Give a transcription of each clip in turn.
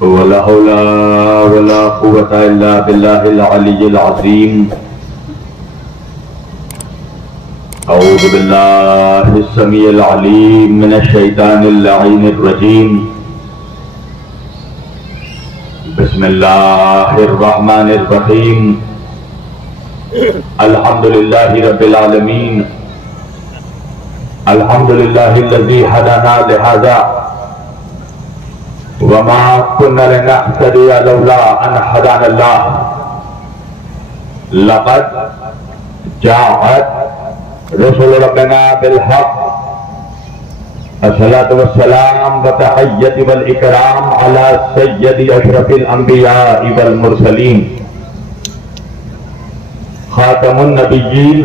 वला हौला वला कुव्वता इल्ला बिल्लाहिल अलिय्यिल अज़ीम। अऊज़ु बिल्लाहिस समीइल अलीम मिनश शैतानिर लईनिर रजीम। बिस्मिल्लाहिर रहमानिर रहीम। अल्हम्दुलिल्लाहि रब्बिल आलमीन। अल्हम्दुलिल्लाहिल्लज़ी हदाना लिहाज़ा वमा कुन्ना लिनहतदिया लौला अन हदानल्लाह। लक़द जाअत रसूल रब्बिना बिल हक़। अस्सलातु वस्सलाम व तहय्यतु वल इकराम अला सय्यदि अशरफिल अंबिया'i वल मुरसलीन खातमुन नबिय्यीन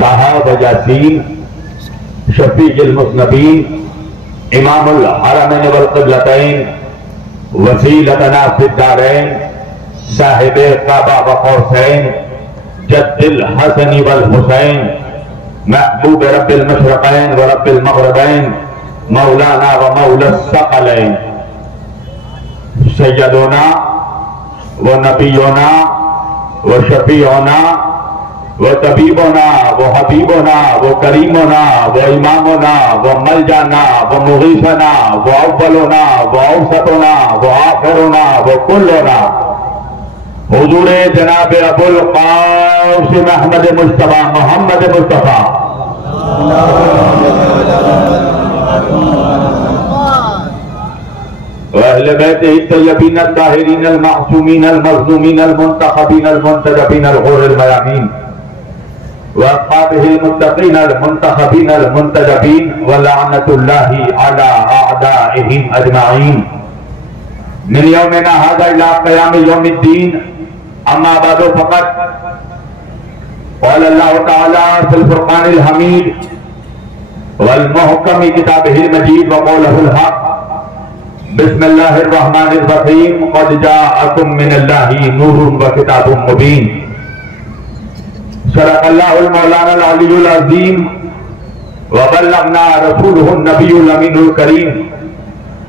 ताहा व यासीन शफीउल मुज़नबीन इमामुल हरमैन वल क़िबलतैन वसीलतना फिद्दारैन साहिबे काबा व कौसैन जद्दिल हसनी वल हुसैन महबूब रब्बिल मशरक़ैन व रब्बिल मग़रिबैन मौलाना व मौला सकलैन सय्यदुना व नबियोना व शफीओना व तबीबोना व हबीबोना व करीमोना व इमामोना व मलजाना व मुगीसना व अव्वलोना व औसतोना व आखिरोना व कुल्लोना हुजूर जनाब अबुल क़ासिम अहमद मुस्तफ़ा मोहम्मद मुस्तफ़ा अहले बैतिही तय्यबीन ताहिरीन अल-मासूमीन अल-मज़लूमीन अल-मुंतखबीन अल-मुंतजबीन अल-हुर्रिल मयामीन व अस्हाबिहिल मुत्तक़ीन अल-मुंतखबीन अल-मुंतजबीन व लअनतुल्लाहि अला अअदाइहिम अजमाईन मिन यौमिना हाज़ा इला क़याम यौमिद्दीन। अम्मा बादु फ़क़त क़ाल अल्लाहु तआला फ़िल फ़ुरक़ानिल हमीद वल मुहकमी किताबिहिल मजीद व क़ौलुहुल हक़। बिस्मिल्लाहिर रहमानिर रहीम। क़द जाअकुम मिनल्लाहि नूरुन व किताबुम मुबीन। सदक़ल्लाहुल मौलानाल अलियुल अज़ीम व बल्लगना रसूलुहुन नबियुल अमीनुल करीम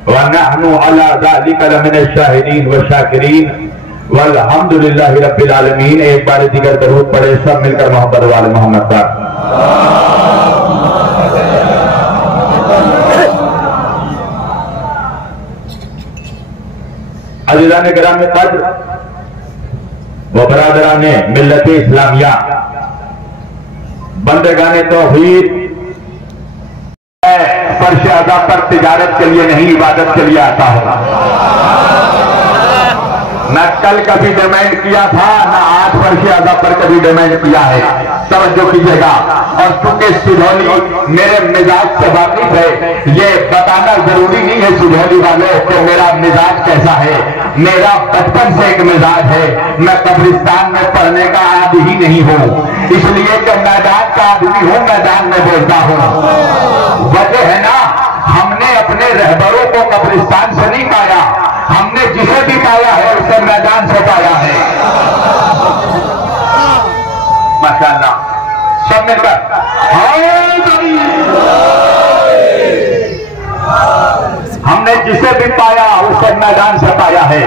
व नहनु अला ज़ालिका लमिनश शाहिदीन व शाकिरीन वल्हम्दुलिल्लाहि रब्बिल आलमीन। एक बार दिगर दरूद पढ़े सब मिलकर मोहब्बत वाले मोहम्मद पर। अज़ीज़ान किराम क़द्र व बरादरान मिल्लत इस्लामिया बंदगाने तौहीद फर्श अज़ा पर तिजारत के लिए नहीं इबादत के लिए आता हूं। न कल कभी डिमांड किया था न आज फर्श अज़ा पर कभी डिमांड किया है। तवज्जो कीजिएगा। और चूंकि सिधौली मेरे मिजाज से वाकिफ है ये बताना जरूरी नहीं है सिधौली वालों कि मेरा मिजाज कैसा है। मेरा बचपन से एक मिजाज है। मैं कब्रिस्तान में पढ़ने का आदि ही नहीं हूं, इसलिए कि मैदान का आदमी हूं, मैदान में बोलता हूं। वजह है ना, हमने अपने रहबरों को कब्रिस्तान से नहीं पाया, हमने जिसे भी पाया है उसे मैदान से पाया है। माशाअल्लाह सब मिलकर हमने जिसे भी पाया उसे मैदान से पाया है।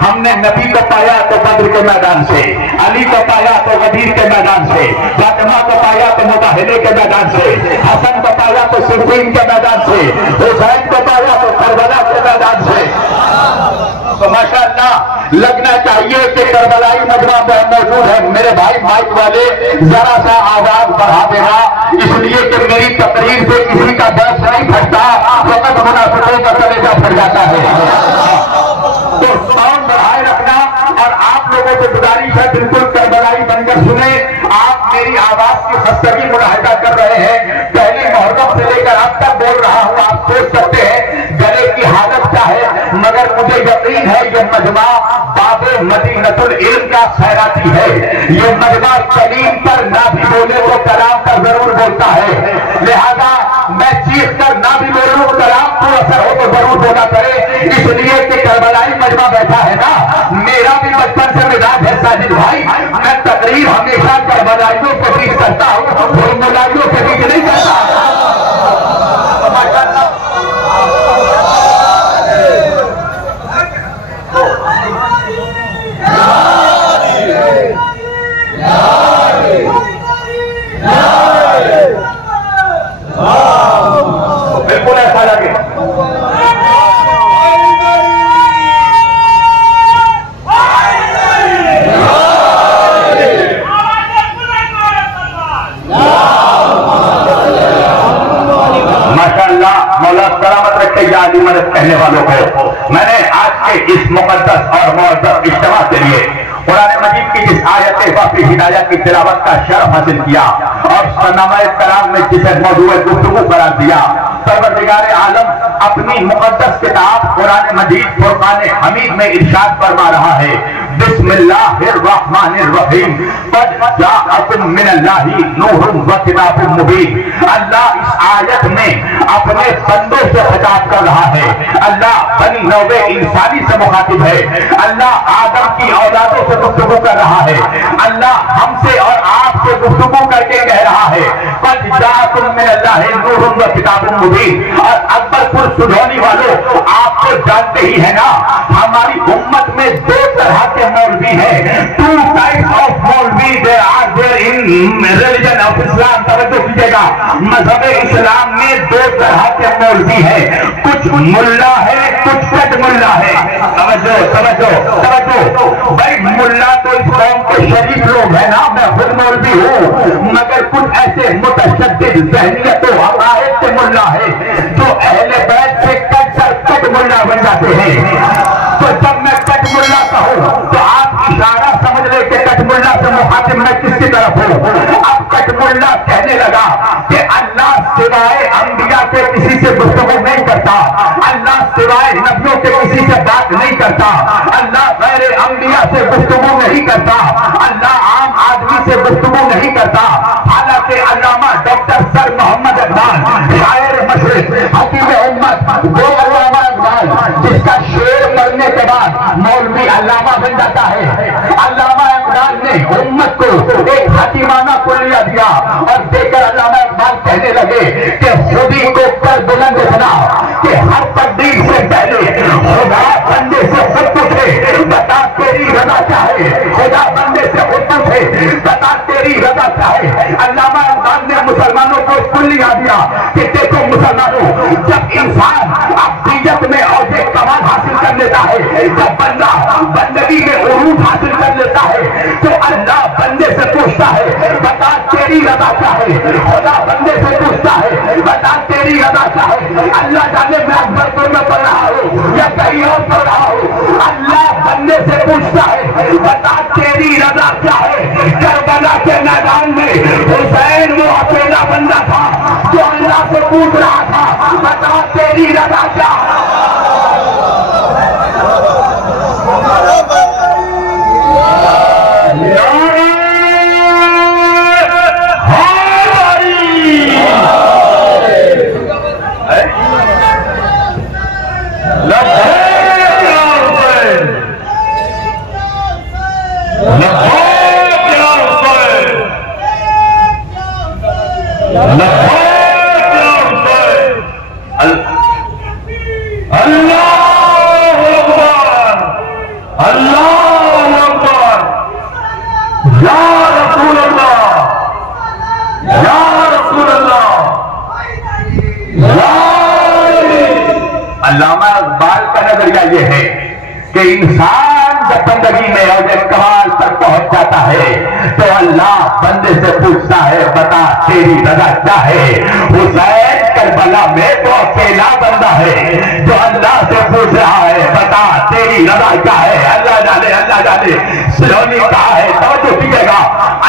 हमने नबी को पाया तो बद्र के मैदान से, अली को पाया तो गदीर के मैदान से, फातिमा को पाया तो मुबाहिले के मैदान से, हसन को पाया तो सिफ़ीन के मैदान से, हुसैन को पाया तो करबला के मैदान से। तो माशाअल्लाह लगना चाहिए कि करबलाई मजमा मौजूद है। मेरे भाई माइक वाले जरा सा आवाज बढ़ा देना, इसलिए कि मेरी तकरीर से किसी का बस नहीं फटता, वक़्त मुनाफिकों का कलेजा फट जाता है। तो साउंड बढ़ाए रखना। और आप लोगों से गुजारिश है बिल्कुल करबलाई बनकर सुने। आप मेरी आवाज की खस्तगी मुलाहिजा कर रहे हैं। पहली मुहर्रम से लेकर अब तक बोल रहा हूं। आप सोच सकते हैं गले की हालत क्या है, मगर मुझे यकीन है ये मजमा बाबे मदीनतुल इल्म का खैराती है। ये मजमा कलीम पर ना भी बोले तो कलाम पर जरूर बोलता है। लिहाजा मैं चीख कर ना भी बोलूं कलाम को असर हो तो जरूर बोला करे। इसलिए कि करबलाई मजमा बैठा है ना, मेरा भी बचपन से मिजाज है साजिद भाई। मैं तकरीर हमेशा करबलाइयों के बीच करता हूं, मुलाइयों के बीच नहीं करता। बिल्कुल ऐसा लगे। माशाअल्लाह, मौला सलामत रखे आदि मदद कहने वालों को। मैंने आज के इस मुकद्दस और मुअज़्ज़ज़ इज्तिमा के लिए कुरान मजीद की जिस आयत वाफ़ी हिदायत की तिलावत का शरफ हासिल किया और सन्नामाए कलाम में जिसे मौजूद गुफ्तगू करार दिया, परवरदिगार आलम अपनी मुकद्दस किताब कुरान मजीद फुरकान हमीद में इरशाद फरमा रहा है, बिस्मिल्लाहिर्रहमानिर्रहीम, क़द जाअकुम मिनल्लाहि नूरुन व किताबुम मुबीन। अल्लाह इस आयत में अपने बंदों से खिताब कर रहा है। अल्लाह बनी नौवे इंसानी से मुखातिब है। अल्लाह आदम की औलादों से गुफ्तगू कर रहा है। अल्लाह हमसे और आपसे गुफ्तगू करके कह रहा है, क़द जाअकुम मिनल्लाहि नूरुन व किताबुम मुबीन। और अकबरपुर सुधौली वालों, आप तो जानते ही है ना, हमारी उम्मत में दो तरह के मौलवी हैं। Two types of maulvi there are there in religion of Islam. तवज्जो कीजिएगा, मजहब इस्लाम में दो तरह के मौलवी हैं, कुछ मुल्ला है, कुछ कट मुल्ला है। तवज्जो तवज्जो तवज्जो। भाई मुल्ला तो इस कौम के शरीफ लोग हैं ना, मैं खुद मौलवी हूँ, मगर कुछ ऐसे मुतशद्दिद ज़हनियत व अक़ाइद के मुल्ला है जो अहले बैत से कट मुल्ला बन जाते हैं। तो जब मैं कट मुल्ला कहूँ तो आप इशारा समझ ले कि कट मुल्ला से मुखातिब मैं किसकी तरफ हूँ। अब कट मुल्ला कहने लगा कि अल्लाह सिवाय अंबिया के किसी से गुफ्तगू नहीं करता, अल्लाह सिवाय नबियों के किसी से बात नहीं करता, अल्लाह गैर अंबिया से गुफ्तगू नहीं करता, अल्लाह आम आदमी से गुफ्तगू नहीं करता। हालांकि अल्लामा डॉक्टर सर मोहम्मद इकबाल, शायर मशरिक, हकीम उम्मत, वो अल्लामा इकबाल जिसका शेर पढ़ने के बाद मौलवी अल्लामा बन जाता है। अल्लामा इकबाल ने उम्मत को एक हकीमाना कुल्लिया दिया और देकर अल्लामा इकबाल कहने लगे कि खुदी को कर बुलंद बना कि हर तकदीर से पहले खुदा बंदे से खुद पूछे, बता तेरी रजा चाहे। खुदा बंदे से खुद पूछे, बता तेरी रजा चाहे। अल्लामा इकबाल ने मुसलमानों को कुल्लिया दिया कि देखो मुसलमानों, जब इंसान अक़ीदत में और एक कमाल हासिल कर लेता है, जब बंदा बंदगी में उरूज हासिल कर लेता है, तो अल्लाह बंदे से पूछता है, बता तेरी रजा चाहे। खुदा बंदे से पूछता है, बता तेरी रजा चाहे। अल्लाह जाने मैं अकबरपुर में पढ़ रहा हूँ या कहीं और पढ़ रहा हूँ, अल्लाह बंदे से पूछता है, बता तेरी रजा चाहे। करबला के मैदान में हुसैन वो अकेला बंदा था जो अल्लाह से पूछ रहा था, बता तेरी रजा चाहे। अल्लामा इकबाल का नजरिया यह है कि इंसान जब बंदगी में और जब कमाल तक पहुंच जाता है तो अल्लाह बंदे से पूछता है, बता तेरी रजा क्या है। हुसैन करबला में तो अकेला बंदा है जो अल्लाह से पूछ रहा है, बता तेरी रजा क्या है। अल्लाह जाने, अल्लाह जाने सिलोनी कहा है। तवज्जो कीजिएगा,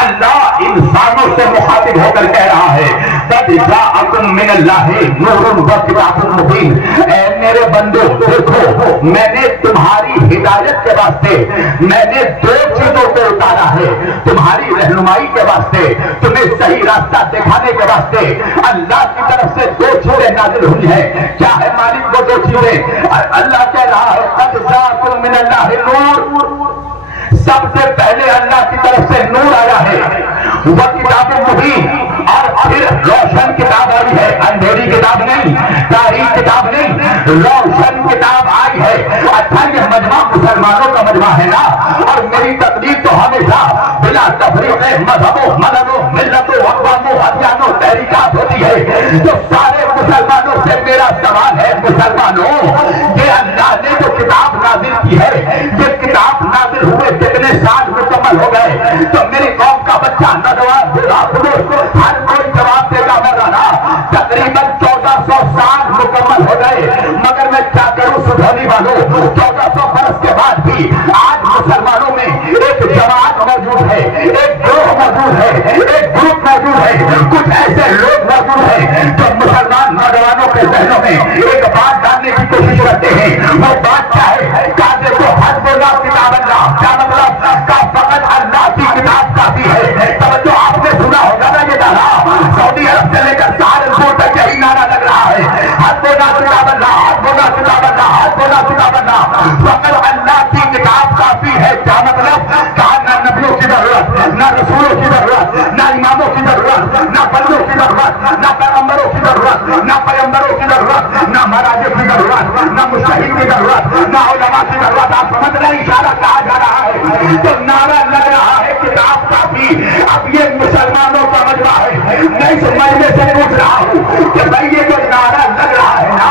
अल्लाह इंसानों से मुखातिब होकर कह रहा है, क़द जाअकुम मिनल्लाहि नूरुन व किताबुम मुबीन। ऐ मेरे बंदो, देखो मैंने तुम्हारी हिदायत के वास्ते मैंने दो चीजों को उतारा है, तुम्हारी रहनुमाई के वास्ते, तुम्हें सही रास्ता दिखाने के वास्ते अल्लाह की तरफ से दो चीजें नाजिल हुई है। क्या है मालिक वो दो चीजें? अल्लाह कह रहा है, क़द जाअकुम मिनल्लाहि नूर, सबसे पहले अल्लाह की तरफ से नूर आया है, वह किताब मुबीन, और फिर रोशन किताब आई है, अंधेरी किताब नहीं, तारीख किताब नहीं, रोशन किताब आई है। अच्छा, ये मजमा मुसलमानों का मजमा है ना, और मेरी तकलीफ तो हमेशा बिला तफरीक़े मजहबों मददों मिल्लतों अक़वामों अदियानों तहरीकात होती है, जो सारे मुसलमानों से मेरा सवाल है, मुसलमानों ये अल्लाह ने जो किताब नाजिल की है, ये किताब नाजिल हुए कितने साल मुकम्मल हो गए? तो मेरी कौम का बच्चा नौजवान बूढ़ा बुजुर्ग हर कोई जवाब देगा मौलाना तकरीबन 1400 साल मुकम्मल हो गए, मगर मैं क्या करूं सुधरने वालों, 1400 बरस के बाद भी आज मुसलमानों में एक जमात मौजूद है, एक ग्रोह मौजूद है, एक ग्रुप मौजूद है, कुछ ऐसे लोग मौजूद हैं जो मुसलमान नौजवानों के जहनों में एक बात डालने की कोशिश करते हैं। वो बात क्या है? क्या देखो हद बोला किताब अल्लाह, क्या मतलब का फकत अल्लाह की किताब काफी है। तब जो आपने सुना होगा ना ये नारा, सऊदी अरब से लेकर सहारनपुर तक यही नारा लग रहा है, हद बोला किताब अल्लाह, हद बोला किताब अल्लाह, हद बोला किताब अल्लाह, फकत अल्लाह की किताब काफी है। क्या मतलब? कहा ना नबियों की जरूरत, ना रसूलों की जरूरत, ना इमामों की जरूरत, ना बंदों की जरूरत, ना पैगंबरों की जरूरत, ना पैगंबरों की जरूरत, ना महाराजों की जरूरत, ना मुस्तहिद की जरूरत, ना उलमा की जरूरत। आप समझ रहे हैं इशारा कहा जा रहा है, तो नारा लग रहा है किताब काफी। अब ये मुसलमानों का मजबा है, मैं इस मजबे से पूछ रहा हूँ कि भाई ये जो नारा लग रहा है ना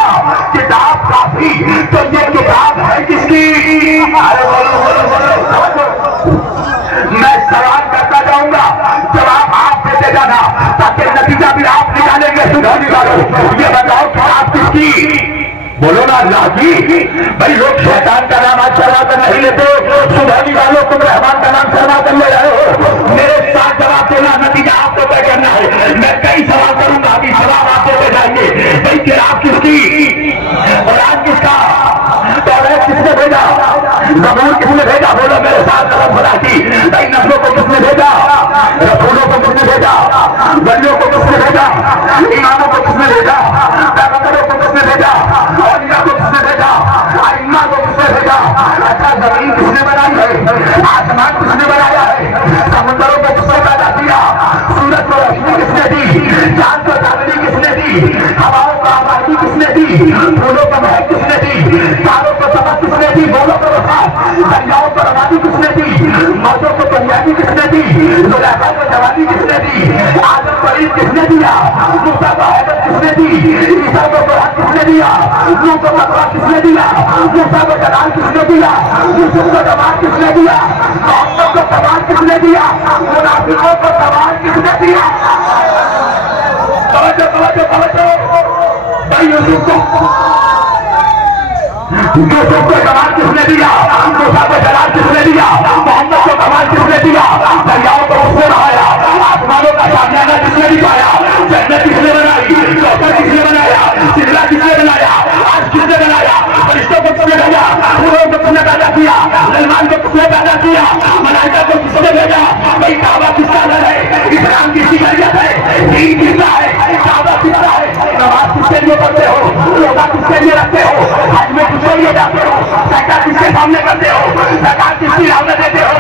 किताब काफी, तो ये किताब है किसकी? अरे बोलो बोलो बोलो, मैं सवाल करता जाऊंगा, जवाब आप देते जाना ताकि नतीजा भी आप निकालेंगे। सुधारने वालों ये बताओ किताब किसकी? बोलो ना अल्लाह की। भाई लोग शैतान का नाम आज शर्मा कर नहीं लेते, सुधारने वालों तुम रहमान का नाम शर्मा कर ले रहे हो। मेरे साथ जवाब देना, नतीजा आपको तय करना है। मैं कई सवाल करूंगा, अभी जवाब आप देते जाएंगे। भाई किताब किसकी? और आज किसका? तौरात किसने भेजा? ज़बूर किसने भेजा? बोलो मेरे साथ कलम खुदा की। भाई नबियों को किसने भेजा? रसूलों को किसने भेजा? वलियों को किसने भेजा? इमामों को किसने भेजा? पैगंबरों को किसने भेजा? औलिया को किसने भेजा? आइम्मा को किसने भेजा? अच्छा जमीन किसने बनाई है? आसमान किसने बनाया है? समुद्रों को किसने पैदा किया? सूरज को रोशनी किसने दी? चांद को चांदनी किसने दी? हवाओं को आबादी किसने दी? फूलों को महक किसने दी? तारों को चमक किसने दी? बोलो को दरियाओं को रवानी किसने दी? मौजों को कामयाबी किसने दी? जुलेखा को जवानी किसने दी? आदम को ईद किसने दिया? मूसा को हैबत किसने दी? ईसा को कुरान किसने दिया? नूह को तकवा किसने दिया? मूसा को जलाल किसने दिया? यूसुफ को जवान किसने दिया? मोहम्मद को सवाल किसने दिया? मुनाफिकों को सवाल किसने दिया? तवज्जो तवज्जो तवज्जो। भाई यूसुफ को जवान किसने दिया? मूसा को जलाल किसने दिया? मोहम्मद को कमाल किसने दिया? दरियाओं को उसने बहाया, आसमानों का सामना किसने दिखाया? जन्नत किसने बनाई? कौसर किसने बनाया? सिदरा किसने बनाया? आज किसने बनाया? फरिश्तों को किसने भेजा? फूलों को किसने पैदा किया? सलमान को किसने पैदा किया? मलाइका को किसने भेजा? भाई काबा किसका घर है? इस्लाम किसकी शरीयत है? दीन किसका है? काबा किसका है? नमाज किसके लिए पढ़ते हो? रोजा किसके लिए रखते हो? हज में किसके लिए जाते हो? ज़कात किसके सामने करते हो? ज़कात किसकी राह में देते हो?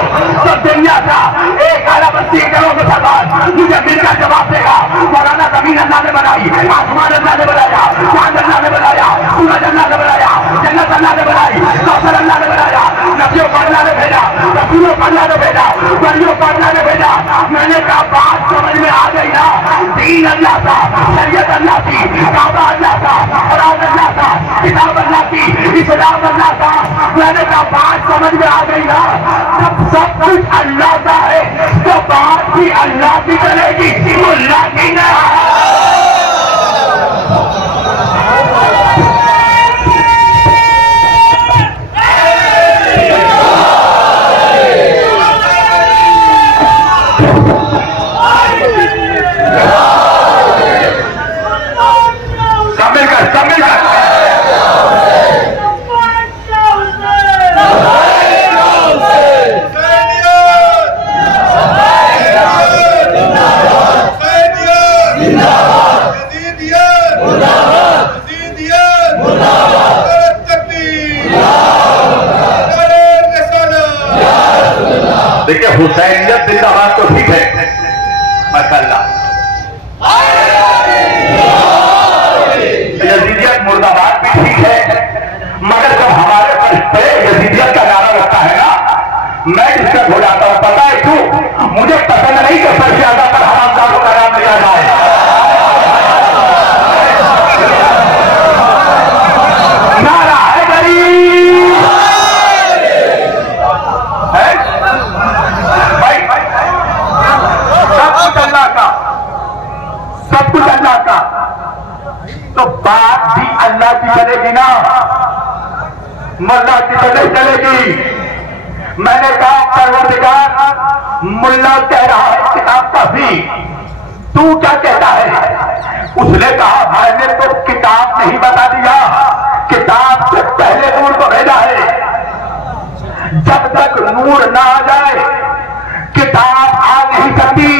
तो दुनिया का 1.80 करोड़ मुसलमान मुझे मिलकर जवाब देगा। मौलाना जमीन अल्लाह ने बनाई, आसमान अल्लाह ने बनाया, चांद अल्लाह ने बनाया, सूरज अल्लाह ने बनाया, जन्नत अल्लाह ने बनाई, कौसर अल्लाह ने बनाया, नबियों को अल्लाह ने भेजा, रसूलों को अल्लाह ने भेजा, वलियों को अल्लाह ने भेजा। मैंने कहा बात समझ में आ गई ना? दीन अल्लाह का, शरीयत अल्लाह की, काबा अल्लाह का, कुरान अल्लाह का, किताब अल्लाह की, इस्लाम अल्लाह का। मैंने कहा बात समझ में आ गई ना? जब सब कुछ अल्लाह का है तो बात भी अल्लाह की करेगी, अल्लाह की नहीं। देखिए हुसैनियत जिंदाबाद तो ठीक है माशाअल्लाह, यजीदियत मुर्दाबाद भी ठीक है, मगर जब हमारे फर्श पे यजीदियत का नारा लगता है ना, मैं डिस्टर्ब हो जाता हूं। पता है देखूं, मुझे पसंद नहीं कि सबसे ज्यादा पर हरामजादों का नाम लिया जाए। नारा है गरीब है भाई, सब कुछ अल्लाह का, सब कुछ अल्लाह का, तो बात भी अल्लाह की चलेगी ना, मुल्ला की तो नहीं चलेगी। मैंने कहा परवरदिगार, मुल्ला कह रहा है किताब काफी, तू क्या कहता है? उसने कहा मैंने तो किताब नहीं बता दिया, किताब से पहले नूर को भेजा है। जब तक नूर ना आ जाए किताब आ नहीं सकती।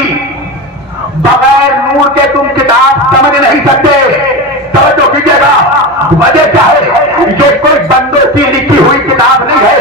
बगैर नूर के तुम किताब समझ नहीं सकते। समझो कीजिएगा, वजह क्या है? ये कोई बंदों की लिखी हुई किताब नहीं है,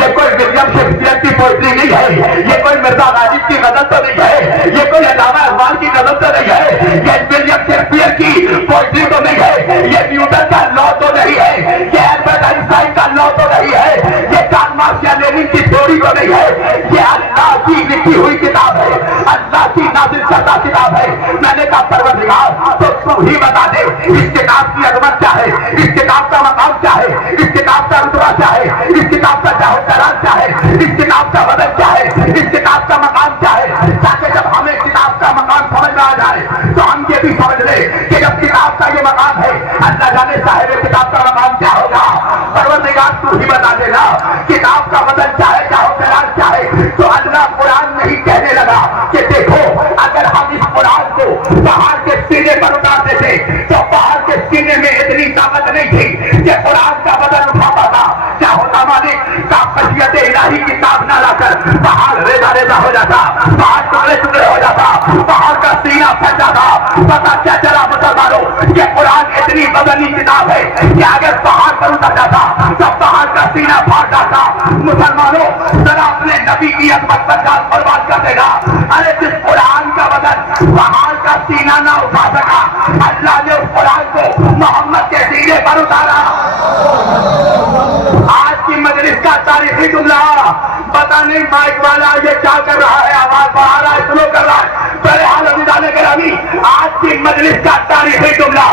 ये कोई विलियम शेक्सपियर की पोइट्री नहीं है, ये कोई मिर्जा गालिब की गजल तो नहीं है, ये कोई अल्लामा इकबाल की गजल तो नहीं है, ये विलियम शेक्सपियर की पोइट्री तो नहीं है, ये न्यूटन का लॉ तो नहीं है, ये अल्बर्ट आइंस्टाइन का लॉ तो नहीं है, ये कार्ल मार्क्स या लेनिन की थ्योरी तो नहीं है, ये अल्लाह की लिखी हुई किताब है, अल्लाह की नाज़िल करदा किताब है। मैंने कहा परवरदिगार, तो तू ही बता दे इस किताब की अजमत क्या है, इस किताब का मकाम क्या है, इस किताब का रुतबा क्या है, इस किताब का जाहर क्या है, इस किताब का वजन क्या है, इस किताब का मकाम क्या है, ताकि जब हमें किताब का मकाम समझ में आ जाए तो हम ये भी समझ ले कि जब किताब का ये मकाम है, अल्लाह जाने साहिब किताब का मकाम क्या होगा। परवरदिगार तू ही बता देना किताब का वजन क्या है, जाहर क्या है। तो अल्लाह कुरान नहीं कहने लगा कि देखो अगर हम इस कुरान को पहाड़ के सीने पर उतार देते तो पहाड़ के सीने में इतनी ताकत नहीं थी कि कुरान का वजन उठा पाता। क्या होता मालिक का खशियत इलाही किताब ना लाकर पहाड़ रेजा रेजा हो जाता, पहाड़ टुकड़े टुकड़े हो जाता, पहाड़ का सीना फट जाता। पता क्या चला मुसलमानों, ये कुरान इतनी वजनी किताब है कि अगर पहाड़ पर उतर जाता तो पहाड़ का सीना फाड़ जाता। मुसलमानों जरा अपने नबी की अजमत पर जान बर्बाद कर देगा। अरे जिस कुरान का वजन पहाड़ का सीना ना उठा सका, अल्लाह ने उस कुरान को मोहम्मद के सीने पर उतारा। आज की मजलिस का तारीखी जुमला, पता नहीं माइक वाला ये क्या कर रहा है, आवाज बढ़ा रहा है, स्लो कर रहा है, पहले हाल अभी डाले करामी। आज की मजलिस का तारीखी जुमला,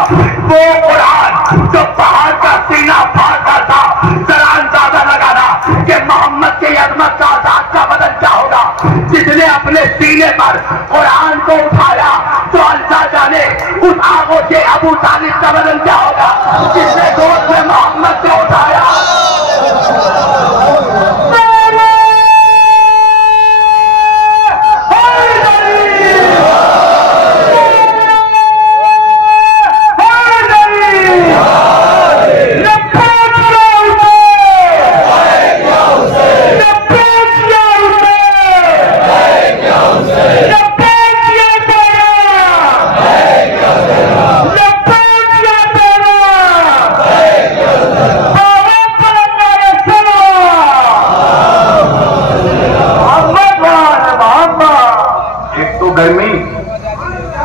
वो कुरान जो पहाड़ का सीना फाड़ता था, जरा अंदाजा लगाना कि मोहम्मद के अजमत का आजाद का बदल क्या होगा। जिसने अपने सीने पर कुरान को उठाया तो अल्लाह जाने उस आगोशे अबू तालिब का बदल क्या होगा, जिसने गोद में मोहम्मद को उठाया।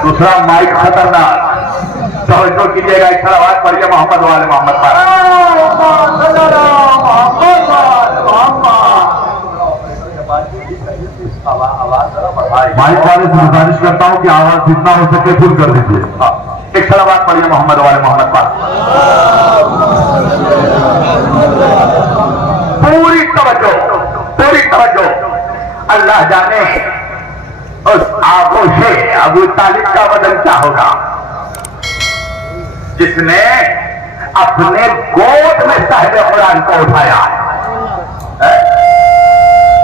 दूसरा माइक खतरनाक, तवज्जो कीजिएगा। एक आवाज पढ़िए मोहम्मद वाले मोहम्मद पर। माइक वाले से गुजारिश करता हूँ कि आवाज जितना हो सके फुल कर दीजिए। एक आवाज पढ़िए मोहम्मद वाले मोहम्मद पर। पूरी तवज्जो, पूरी तवज्जो। अल्लाह जाने उस आगोशे अबू तालिब का वजन क्या होगा, जिसने अपने गोद में साहिब कुरान को उठाया।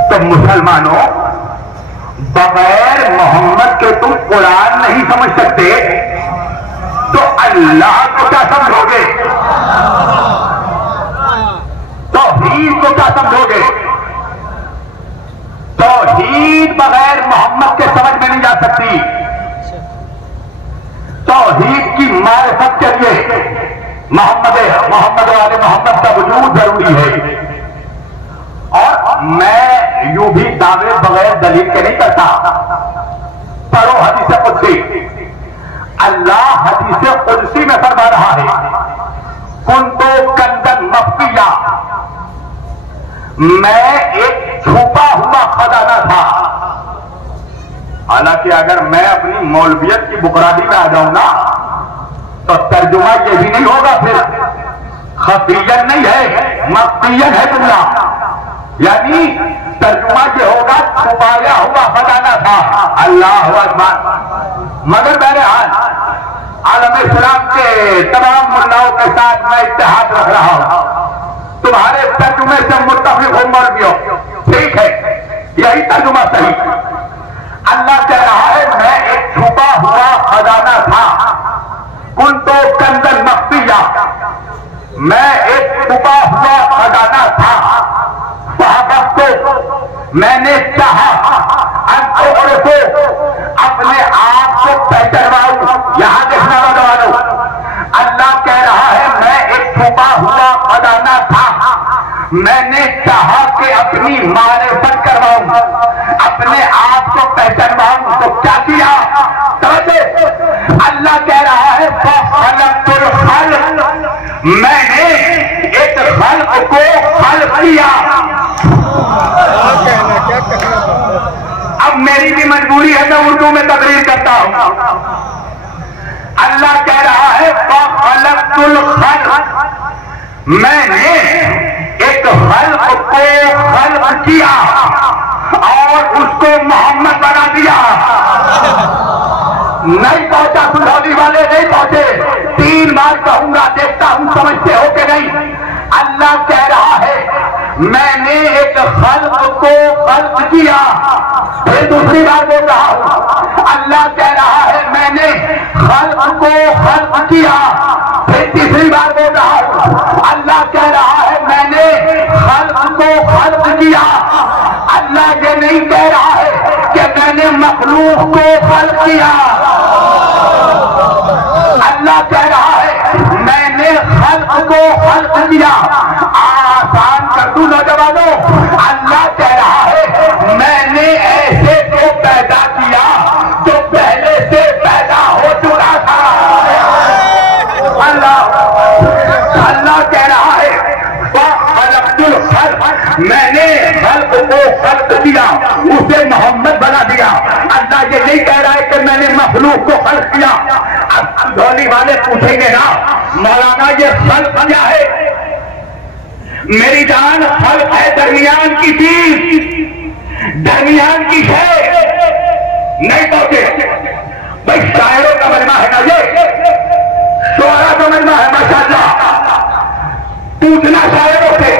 तो मुसलमानों, बगैर मोहम्मद के तुम कुरान नहीं समझ सकते तो अल्लाह को क्या समझोगे, तौहीद को क्या समझोगे। तौहीद बगैर मोहम्मद के समझ में नहीं जा सकती। तौहीद की मारिफत के लिए मोहम्मद वाले मोहम्मद का वजूद जरूरी है। और मैं यूं भी दावे बगैर दलील के नहीं करता। पढ़ो हदीस कुदसी। अल्लाह हदीस कुदसी में फरमा रहा है, कुंतो कंदन मफ्किया, मैं एक छुपा हुआ खजाना था हालांकि अगर मैं अपनी मौलवियत की बुकरादी में आ जाऊं ना तो तर्जुमा ये भी नहीं होगा, फिर खफियन नहीं है, मख्फियन है जुमला। यानी तर्जुमा ये होगा छुपाया हुआ खजाना था। अल्लाह अकबर। मगर बहरहाल आलम इस्लाम के तमाम मुल्लाओं के साथ मैं इत्तेहाद रख रहा हूं। तुम्हारे तर्जुमे से मुत्तफिक हो मौलवियों, ठीक है, यही तर्जुमा सही। अल्लाह कह रहा है मैं एक छुपा हुआ खजाना था, कुन तो कंदन मख्फिया, मैं एक छुपा हुआ खजाना था। साहब को मैंने चाहा अंतों को अपने आप को पहचानवाऊं। यहां देखना नौजवानों, अल्लाह कह रहा है मैं एक छुपा हुआ खजाना था, मैंने चाहा कि अपनी मारिफत करवाऊं, अपने आप को पहचानवाऊं। तो क्या किया? अल्लाह कह रहा है फखलक़तुल खल्क़, मैंने एक खल्क़ को खल्क़ किया। अब मेरी भी मजबूरी है, मैं उर्दू में तकरीर करता हूं। अल्लाह कह रहा है फखलक़तुल खल्क़, मैंने एक खल्क़ को खल्क़ किया और उसको मोहम्मद बना दिया। नहीं पहुंचा, सुधौली वाले नहीं पहुंचे। 3 बार कहूंगा, देखता हूं समझते हो कि नहीं। अल्लाह कह रहा है मैंने एक खल्क़ को खल्क़ किया। फिर दूसरी बार बोल रहा हूं, अल्लाह कह रहा है मैंने खल्क़ को खल्क़ किया। फिर तीसरी बार बोल रहा हूं, अल्लाह कह रहा है मैंने खल्क़ को खल्क़ किया। अल्लाह ये नहीं कह रहा है कि मैंने मखलूक को खल्क़ किया। अल्लाह कह रहा है मैंने खल्क़ को खल्क़ किया। आसान कर दूं नौजवानों, अल्लाह कह रहा है मैंने ऐसे को पैदा किया जो पहले से पैदा हो चुका था। अल्लाह कह रहा है फखलक़तुल खल्क़, मैंने खल्क़ को खल्क़ किया, उसे मोहम्मद बना दिया। अल्लाह ये नहीं कह रहा है कि मैंने मखलूक को खल्क़ किया। अब धौली वाले पूछेंगे ना मौलाना ये खल्क़ क्या है? मेरी जान, खल्क़ है दरमियान की चीज, दरमियान की शय। नहीं पहुंचे भाई, शायरों का मजमा है ना ये, शोरा का मजमा है माशाअल्लाह। पूछना शायरों से,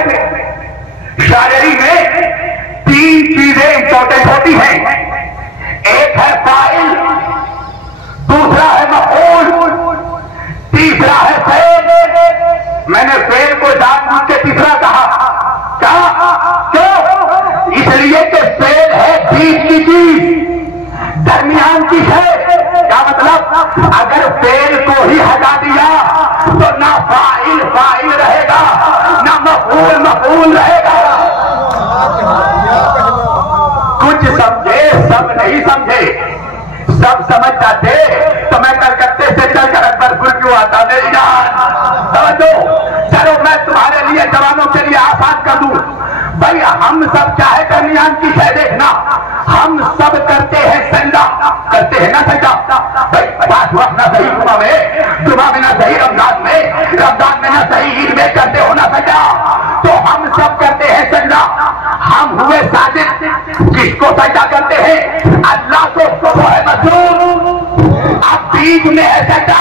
शायरी में 3 चीजें इंपॉर्टेंट होती हैं। एक है फाइल, दूसरा है मफऊल, तीसरा है फेल। मैंने फेल को जानबूझ के तीसरा कहा। क्यों? इसलिए कि फेल है बीच की चीज, दरमियान की है। क्या मतलब? अगर फेल को ही हटा दिया तो ना फाइल फाइल रहेगा, ना मफऊल मफऊल रहेगा। कुछ समझे, सब नहीं समझे। सब समझ जाते तो मैं कलकत्ते से चलकर अकबरपुर क्यों आता? मेरी जान समझो। चलो मैं तुम्हारे लिए, जवानों के लिए आसान कर दूं। भाई हम सब चाहे दरमियान की शय देखना, हम सब करते हैं सजदा, करते हैं ना सजदा। भाई 5 वक्त ना सही जुमा में ना सही रमजान में ना सही ईद में करते हो ना सजदा, तो हम सब करते हैं सजदा। हम हुए साजिद, किसको सजदा करते हैं? अल्लाह को, वो है मजदूर। अब बीच में है सजदा।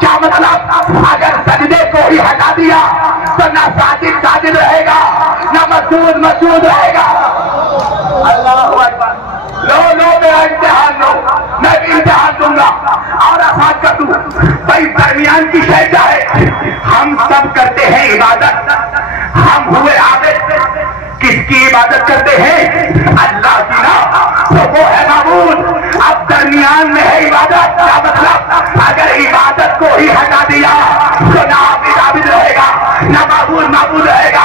क्या मतलब? अगर सजदे को ही हटा दिया तो ना साजिद साजिद रहेगा, ना मसूद मसूद रहेगा। अल्लाहु अकबर। लो मेरा इम्तिहान लो, मैं भी इम्तिहान दूंगा और आसान कर दूं। भाई दरमियान की शय क्या है? हम सब करते हैं इबादत, हम हुए आबिद। किसकी इबादत करते हैं? अल्लाह की ना, तो वो है माबूद। अब दरमियान में है इबादत। क्या मतलब? अगर इबादत को ही हटा दिया तो ना आबिद रहेगा, ना माबूद रहेगा।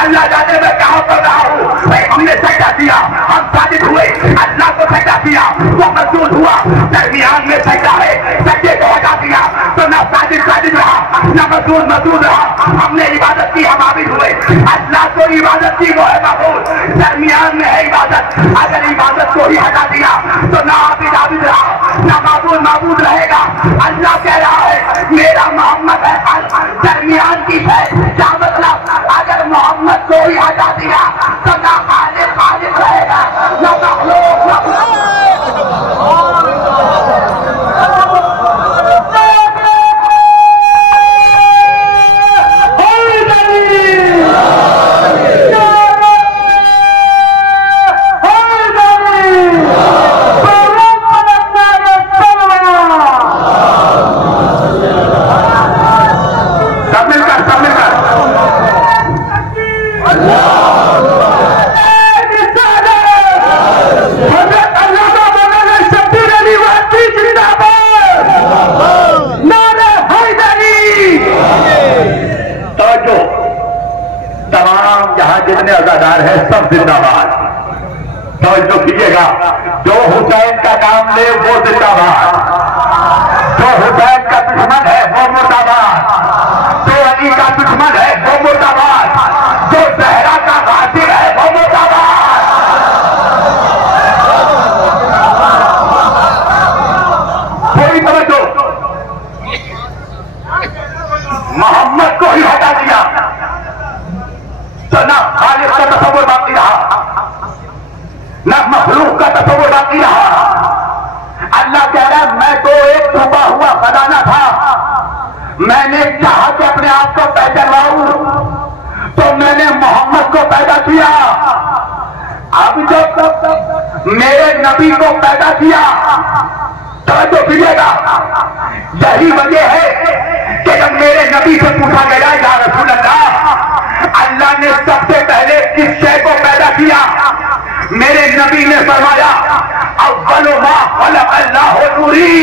अल्लाह जाने में क्या कर रहा हूँ। भाई हमने सजदा किया, हम साजिद हुए, अल्लाह को सजदा किया, वो मजदूर हुआ। दरमियान में सजदा है, सजदे को हटा दिया तो ना साजिद रहा, ना रसूल मौजूद रहा, हमने इबादत की, हम आबिद हुए। अल्लाह को इबादत की, वो है माबूद, दरमियान में है इबादत। अगर इबादत को ही हटा दिया तो ना आबिद आबिद रहा, ना माबूद माबूद रहेगा। अल्लाह कह रहा है मेरा मोहम्मद है, दरमियान की है। क्या मतलब? अगर मोहम्मद को ही हटा दिया तो ना खालिक खालिक रहेगा, ना मखलूक मखलूक। जितने अजादार है सब जिंदाबाद। तो कीजिएगा, जो हुसैन का नाम ले वो जिंदाबाद, जो हुसैन का दुश्मन है वो मुर्दाबाद, जो अली का दुश्मन है वो मुर्दाबाद, जो जहरा का गाजिर है वो मुर्दाबाद। कोई समझो, मोहम्मद को ही हटा दिया तो ना खालिक का तस्वुर बाकी रहा, ना मखलूक का तस्वुर बाकी रहा। अल्लाह कह रहा है मैं तो एक छुपा हुआ खजाना था, मैंने चाहा कि अपने आप को पहचानवाऊं तो मैंने मोहम्मद को पैदा किया। अब जब मेरे नबी को पैदा किया तो कीजिएगा, यही वजह है कि जब मेरे नबी से पूछा गया या रसूल अल्लाह, अल्लाह ने सबसे पहले किस शय को पैदा किया? मेरे नबी ने फरमाया अव्वलु मा खलक़ अल्लाहु नूरी।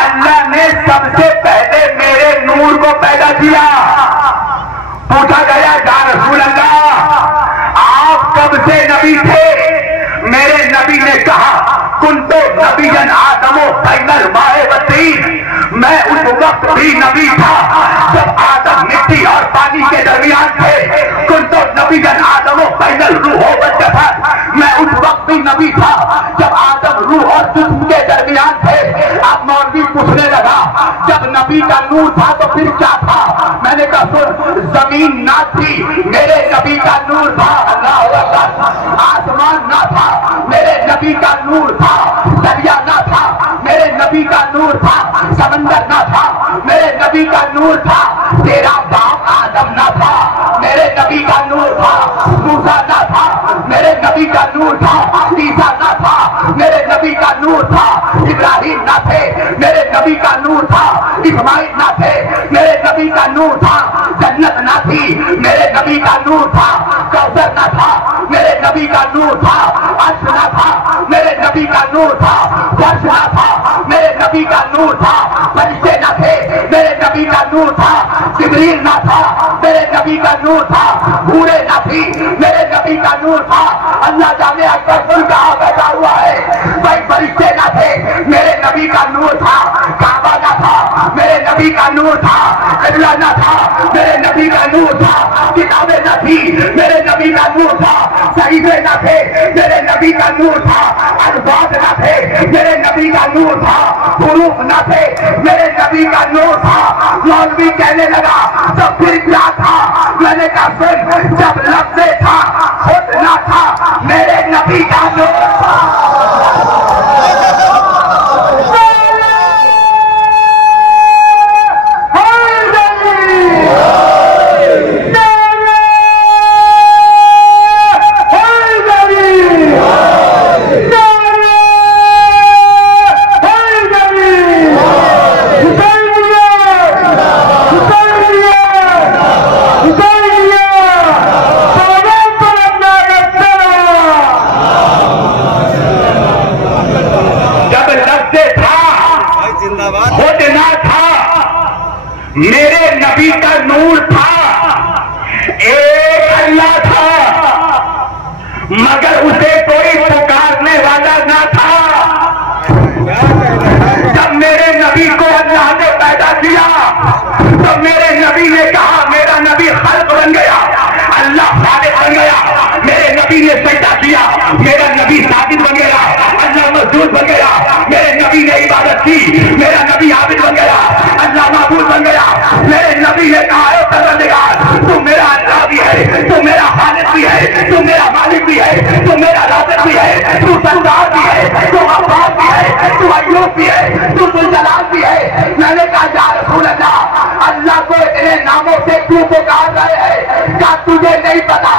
अल्लाह ने सबसे पहले मेरे नूर को पैदा किया। पूछा गया या रसूल अल्लाह आप कब से नबी थे? मेरे नबी ने कहा कुन्तु नबिय्यन आदमो बैनल माए वत्तीन। मैं उस वक्त भी नबी था जब आदम मिट्टी और पानी के दरमियान थे। कुन्तु नबिय्यन आदमो बैनल रूह वज्जसद। मैं उस वक्त भी नबी था जब आदम रूह और जिस्म के दरमियान थे। अब मौलवी पूछने लगा जब नबी का नूर था तो फिर क्या था? मैंने कहा सुन, जमीन ना थी, मेरे नबी का नूर था। अल्लाह अकबर। आसमान ना था, मेरे नबी का नूर था। दरिया ना था, मेरे नबी का नूर था। समंदर ना था, मेरे नबी का नूर था। तेरा बाप आदम ना था, मेरे नबी का नूर था। मूसा ना था, मेरे नबी का नूर था। ईसा ना था, मेरे नबी का नूर था। इब्राहिम ना थे, मेरे नबी का नूर था। इस्माइल ना थे, मेरे नबी का नूर था। जन्नत ना थी, मेरे नबी का नूर था। कौसर ना था, मेरे नबी का नूर था। अर्श ना था, मेरे नबी का नूर था। फर्श ना था, मेरे नबी का नूर था। फरिश्ते ना थे, मेरे नबी का नूर था। जिब्रील ना था, मेरे नबी का नूर था। भूरे ना थी, मेरे नबी का नूर था। अल्लाह जाने अकबर कहाँ बैठा हुआ है। भाई फरिश्ते ना थे, मेरे नबी का नूर था। काबा ना था, मेरे नबी का नूर था। किबला ना था, मेरे नबी का नूर था। किताबें ना थी, मेरे नबी का नूर था। सहीफे ना थे, मेरे नबी का नूर था। अल्फाज ना थे, मेरे नबी का नूर था। हुरूफ ना थे, मेरे नबी का नूर था। मौलवी कहने लगा तो फिर क्या था? मैंने कहा सुन, जब लफ्ज़े था खुद ना था, मेरे नबी का नूर था। मेरे नबी का नूर था। एक अल्लाह था मगर उसे कोई पुकारने वाला ना था। जब मेरे नबी को अल्लाह ने पैदा किया नबी ने इबादत की, मेरा नबी आबिद बन गया, अल्लाह माबूद बन गया। मेरे नबी ने कहा है परवरदिगार तू मेरा अल्लाह भी है, तू मेरा खालिक भी है, तू मेरा मालिक भी है, तू मेरा राज़िक भी है, तू सत्तार भी है, तू गफ्फार भी है, तू अय्यूब भी है, तू जुलजलाल भी है। मैंने कहा या रसूल अल्लाह, अल्लाह को इतने नामों से क्यों पुकार रहे हैं? क्या तुझे नहीं पता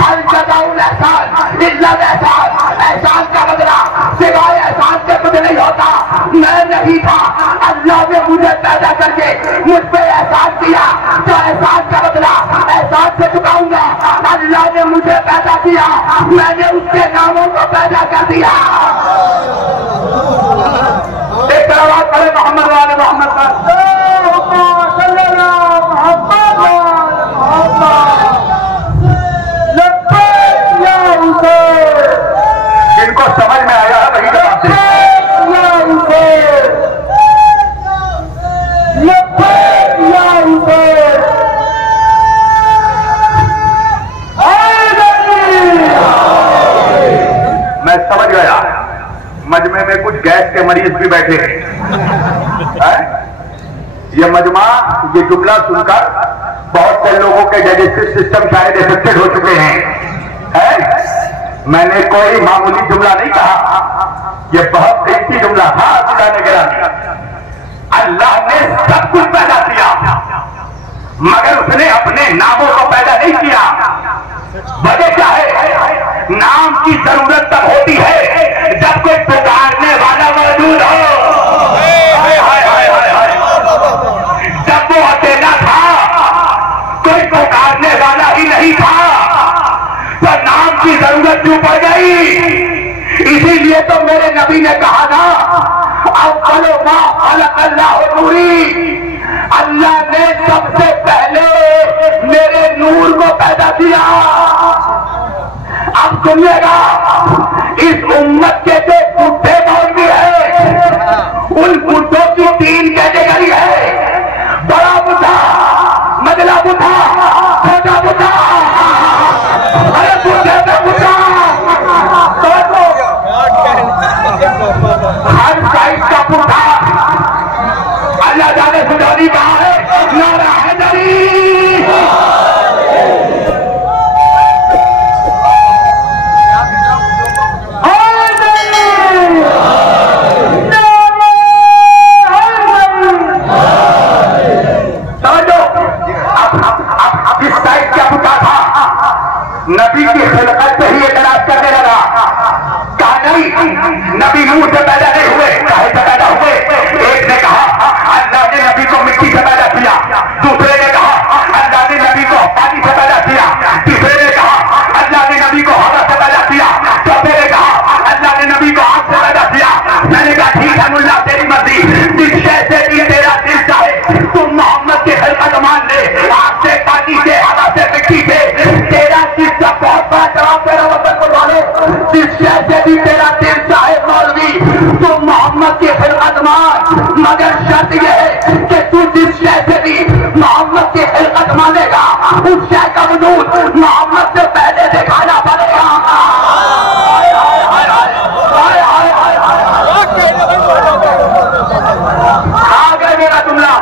हल जज़ाउल एहसान इल्ला एहसान, एहसान का बदला सिवाय एहसान के कुछ नहीं होता। मैं नहीं था, अल्लाह ने मुझे पैदा करके मुझ पे एहसान किया, तो एहसान का बदला एहसान से चुकाऊंगा। अल्लाह ने मुझे पैदा किया, मैंने उसके नामों को पैदा कर दिया। एक तरह पढ़े मोहम्मद वाले मोहम्मद का जिनको समझ में आया है वही जवाब दे। मैं समझ गया, मजमे में कुछ गैस के मरीज भी बैठे हैं। ये मजमा, ये जुमला सुनकर बहुत से लोगों के डाइजेस्टिव सिस्टम शायद इफेक्टेड हो चुके हैं। मैंने कोई मामूली जुमला नहीं कहा, यह बहुत कीमती जुमला था। अल्लाह ने सब कुछ पैदा किया, मगर उसने अपने नामों को पैदा नहीं किया। वजह क्या है? नाम की जरूरत तब होती है जब कोई पुकारने वाला मौजूद हो। जब वो अकेला था, कोई पुकारने वाला ही नहीं था, तो नाम की जरूरत क्यों पड़ गई? इसीलिए तो मेरे नबी ने कहा ना, अव्वलु मा खलक़ल्लाहु नूरी, अल्लाह ने सबसे पहले मेरे नूर को पैदा किया। अब सुनिएगा, इस उम्मत के जो बुढ़े मौलवी है, उन बुढ़ों की 3 कैटेगरी है। बड़ा बुढ़ा, मजला बुढ़ा, छोटा बुढ़ा। अरे बुढ़े में बुढ़ा हर साइड का बुढ़ा। अल्लाह जाने खुदारी कहा है, नारा हैदरी। नबी की खिलकत से ही एतराज करने लगा। कहा नहीं, नबी नूर से पैदा नहीं हुए, काहे से पैदा हुए? एक ने कहा अल्लाह ने नबी को मिट्टी से पैदा किया, दूसरे ने कहा अल्लाह ने नबी को पानी से पैदा किया, तीसरे ने कहा अल्लाह ने नबी को हवा से पैदा किया, चौथे ने कहा अल्लाह ने नबी को आग से पैदा किया। मैंने कहा ठीक है मुल्ला, तेरी मर्जी, जिस जैसे भी तेरा दिल चाहे तुम मोहम्मद के खिलकत मान ले, आग से, पानी से, हवा से, मिट्टी से। तेरा जिसका बहुत बड़ा जवाब तेरा वतन को डालो, जिस जैसे भी तेरा दिल चाहे मौलवी, तुम मोहम्मद की खिलकत मान, मगर शर्त यह है कि तू जिस जैसे भी मोहम्मद की खिलकत मानेगा, उस शय का वजूद मोहम्मद से पहले दिखाना पड़ेगा। आ गए मेरा जुमला।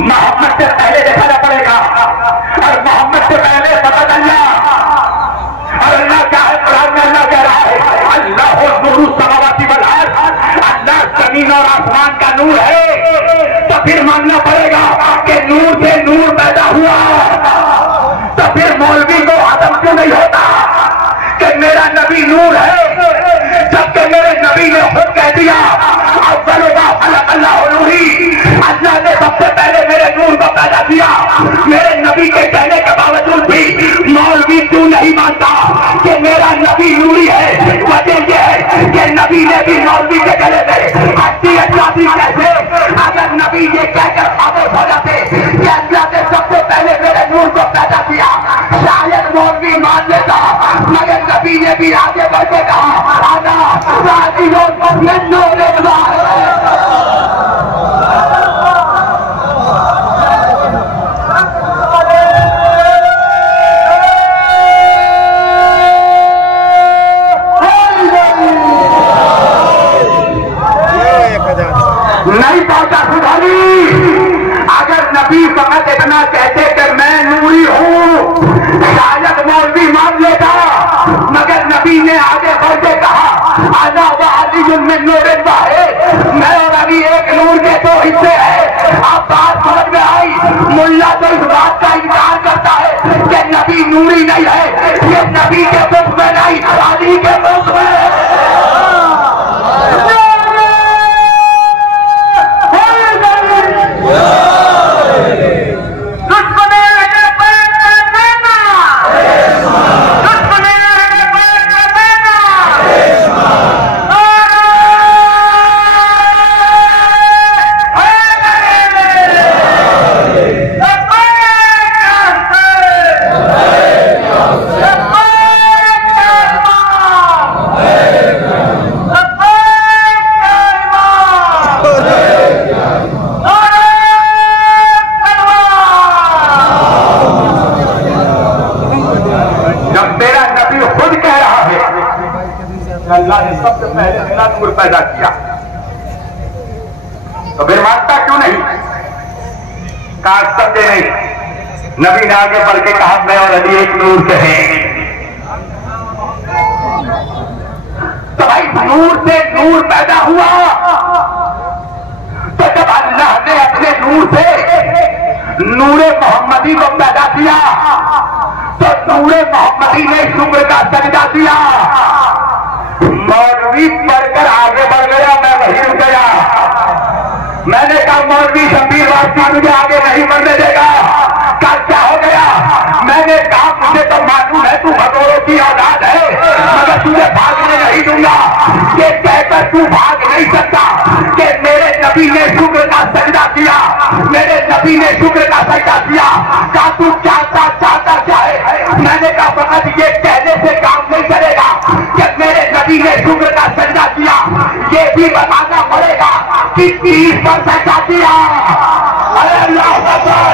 मोहम्मद से पहले दिखाना पड़ेगा, और मोहम्मद से पहले पता चलिए। और अल्लाह क्या है? कुरान में अल्लाह कह रहा है अल्लाह नूरु समावाति वल अर्द, अल्लाह जमीन और आसमान का नूर है। तो फिर मानना पड़ेगा कि नूर से नूर पैदा हुआ। तो फिर मौलवी को आदम क्यों नहीं होता कि मेरा नबी नूर है, जबकि मेरे नबी ने खुद कह दिया अव्वलु मा खलक़ल्लाहु नूरी, अल्लाह ने सबसे पहले मेरे नूर को पैदा किया। मेरे नबी के कहने के बावजूद भी मौलवी क्यों नहीं मानता कि मेरा नबी नूरी है? वजह यह है कि नबी ने भी मौलवी के गले में हड्डी हड्डी कैसे, अगर नबी नबी ये कहकर खामोश हो जाते कि अल्लाह ने सबसे पहले मेरे नूर को पैदा किया। शायद मौलवी मान लेता, मगर नबी ने भी आगे बढ़ के कहा आना नहीं पहुंचा सुधारी। अगर नबी फकत इतना कहते कि मैं नूरी हूँ, शायद मौलवी मान लेता, मगर नबी ने आगे बढ़ के कहा आना वाली नूर है, मैं और अली एक नूर के दो हिस्से हैं। आप बात समझ में आई? मुल्ला तो इस बात का इनकार करता है कि नबी नूरी नहीं है, ये नबी के मुख में नहीं, अली के मुख में। अल्लाह ने सबसे पहले मेरा नूर पैदा किया, तो फिर मानता क्यों नहीं? कहा समझे नहीं। नबी ने आगे बढ़ के कहा मैं और अली एक नूर से हैं। तो भाई नूर से नूर पैदा हुआ, तो जब अल्लाह ने अपने नूर से नूरे मोहम्मदी को पैदा किया, तो नूरे मोहम्मदी ने शुक्र का सजदा दिया। मौलवी पढ़कर आगे बढ़ गया, मैं वहीं रुक गया। मैंने कहा मौलवी शबीर वासी मुझे आगे नहीं बढ़ने देगा। कहा क्या हो गया? मैंने कहा मुझे तो मालूम है तू भगोड़ों की औलाद है, मगर तुझे भागने नहीं दूंगा। ये कहकर तू भाग नहीं सकता कि मेरे नबी ने शुक्र का सजदा किया, मेरे नबी ने शुक्र का सजदा किया। कहा तू चाहता क्या है? मैंने कहा फकत ये कहने से काम नहीं करेगा कि मेरे नबी ने शुक्र का सजदा किया, ये भी बताना पड़ेगा कि 30 पर सजदा किया। अरे अल्लाह अकबर,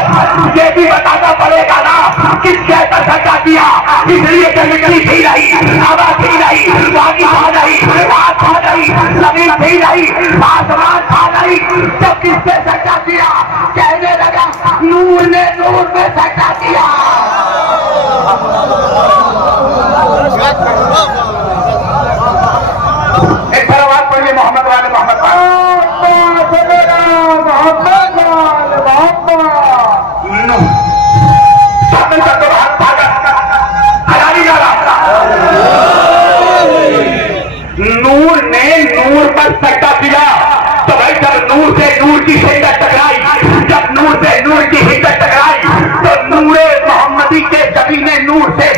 ये भी बताना पड़ेगा ना कि 6 पर सजदा किया। इसलिए कि मिट्टी थी नहीं, हवा थी नहीं, पानी था नहीं, रात था नहीं, जमीन थी नहीं, आसमान था नहीं, तो किससे सजदा किया? कहने लगा नूर ने नूर में सजदा किया। एक बार आवाज पढ़िए मोहम्मद वाले मोहम्मद नूर ने नूर पर सजदा किया। तो भाई जब नूर से नूर की हिद्दत टकराई, जब नूर से नूर की हिद्दत टकराई, तो नूरे मोहम्मदी के जबीने नूर से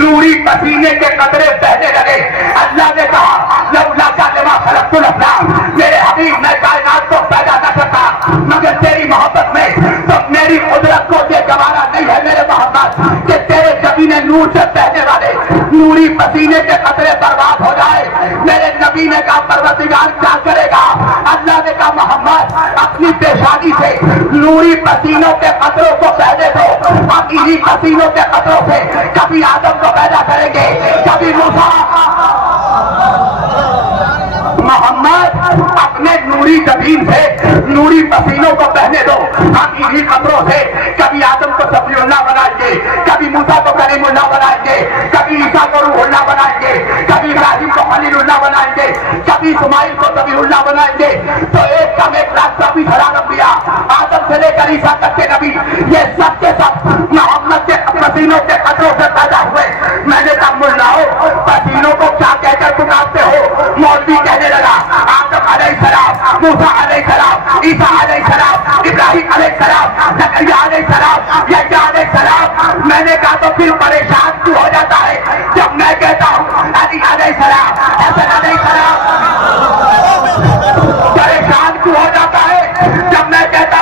नूरी पसीने के कतरे बहने लगे। अल्लाह ने कहा लौला कालिमा खलक़तुल अज़लाम, मेरे हबीब मैं कायनात को पैदा न करता मगर तेरी मोहब्बत में, तो मेरी कुदरत को ये गवारा नहीं है मेरे मोहम्मद कि तेरे जबीने नूर से बहने वाले नूरी पसीने के कतरे बर्बाद हो जाए। मेरे नबी ने कहा परवरदिगार क्या करेगा? अल्लाह ने कहा मोहम्मद अपनी पेशानी से नूरी पसीनों के कतरों को बहने दो। हम इन्हीं पसीनों के कतरों से कभी आदम को पैदा करेंगे, कभी मूसा। मोहम्मद अपने नूरी जबीन से नूरी पसीनों को बहने दो। हम इन्हीं कतरों से कभी आदम को सफीउल्लाह बनाएंगे, कभी मूसा को कलीमुल्लाह बनाएंगे, कभी ईसा को रूहुल्लाह बनाएंगे, कभी इब्राहिम को खलीलुल्लाह बनाएंगे, कभी इस्माइल को सफीउल्लाह बनाएंगे। तो एक कम 1,24,000 अंबिया आदम से लेकर ईसा तक के नबी, ये सब के सब मोहम्मद के पसीनों के कतरों से पैदा हुए। मैंने कहा मुल्लाओ पसीनों को क्या कहकर पुकारते हो? मौलवी कहने लगा आदम अलैहिस्सलाम, मूसा अलैहिस्सलाम, ईसा अलैहिस्सलाम, इब्राहिम अलैहिस्सलाम, ज़करिया अलैहिस्सलाम, यहया अलैहिस्सलाम। मैंने कहा तो फिर परेशान क्यों हो जाता है जब मैं कहता हूँ अली अलैहिस्सलाम, हसन अलैहिस्सलाम? परेशान क्यों हो जाता है जब मैं कहता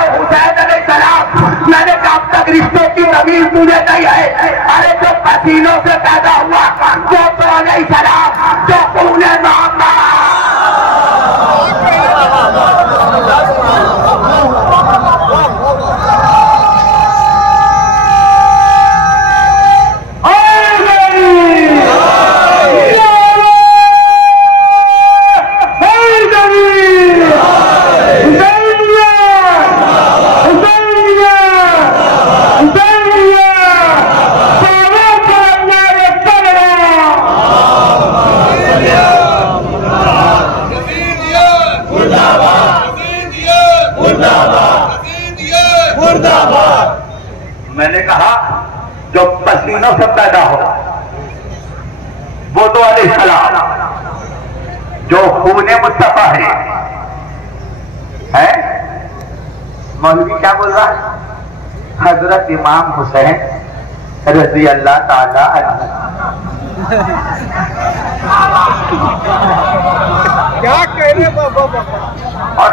तमीज तुझे नहीं है। अरे जो पसीनों से पैदा हुआ वो तो अलैहिस्सलाम, जो खून मोहम्मद। मैंने कहा जो पसीनों से पैदा हो वो तो अलैहिस्सलाम, जो खून मुस्तफा है? मौलवी क्या बोल रहा है? हजरत इमाम हुसैन रजी अल्लाह ताला अन्हु। क्या कह रहे बाबा? और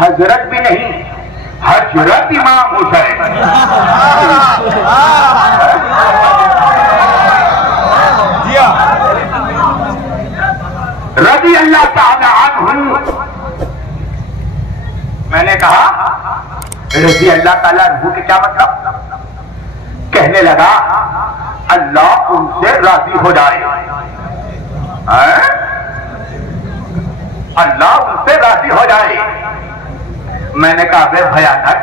हजरत भी नहीं, हजरत इमाम हुसैन। रज़ी अल्लाह ताला अन्हु। मैंने कहा रज़ी अल्लाह ताला अन्हु के क्या मतलब? कहने लगा अल्लाह उनसे राजी हो जाए। अल्लाह उनसे राजी हो जाए। मैंने कहा बे भयानक,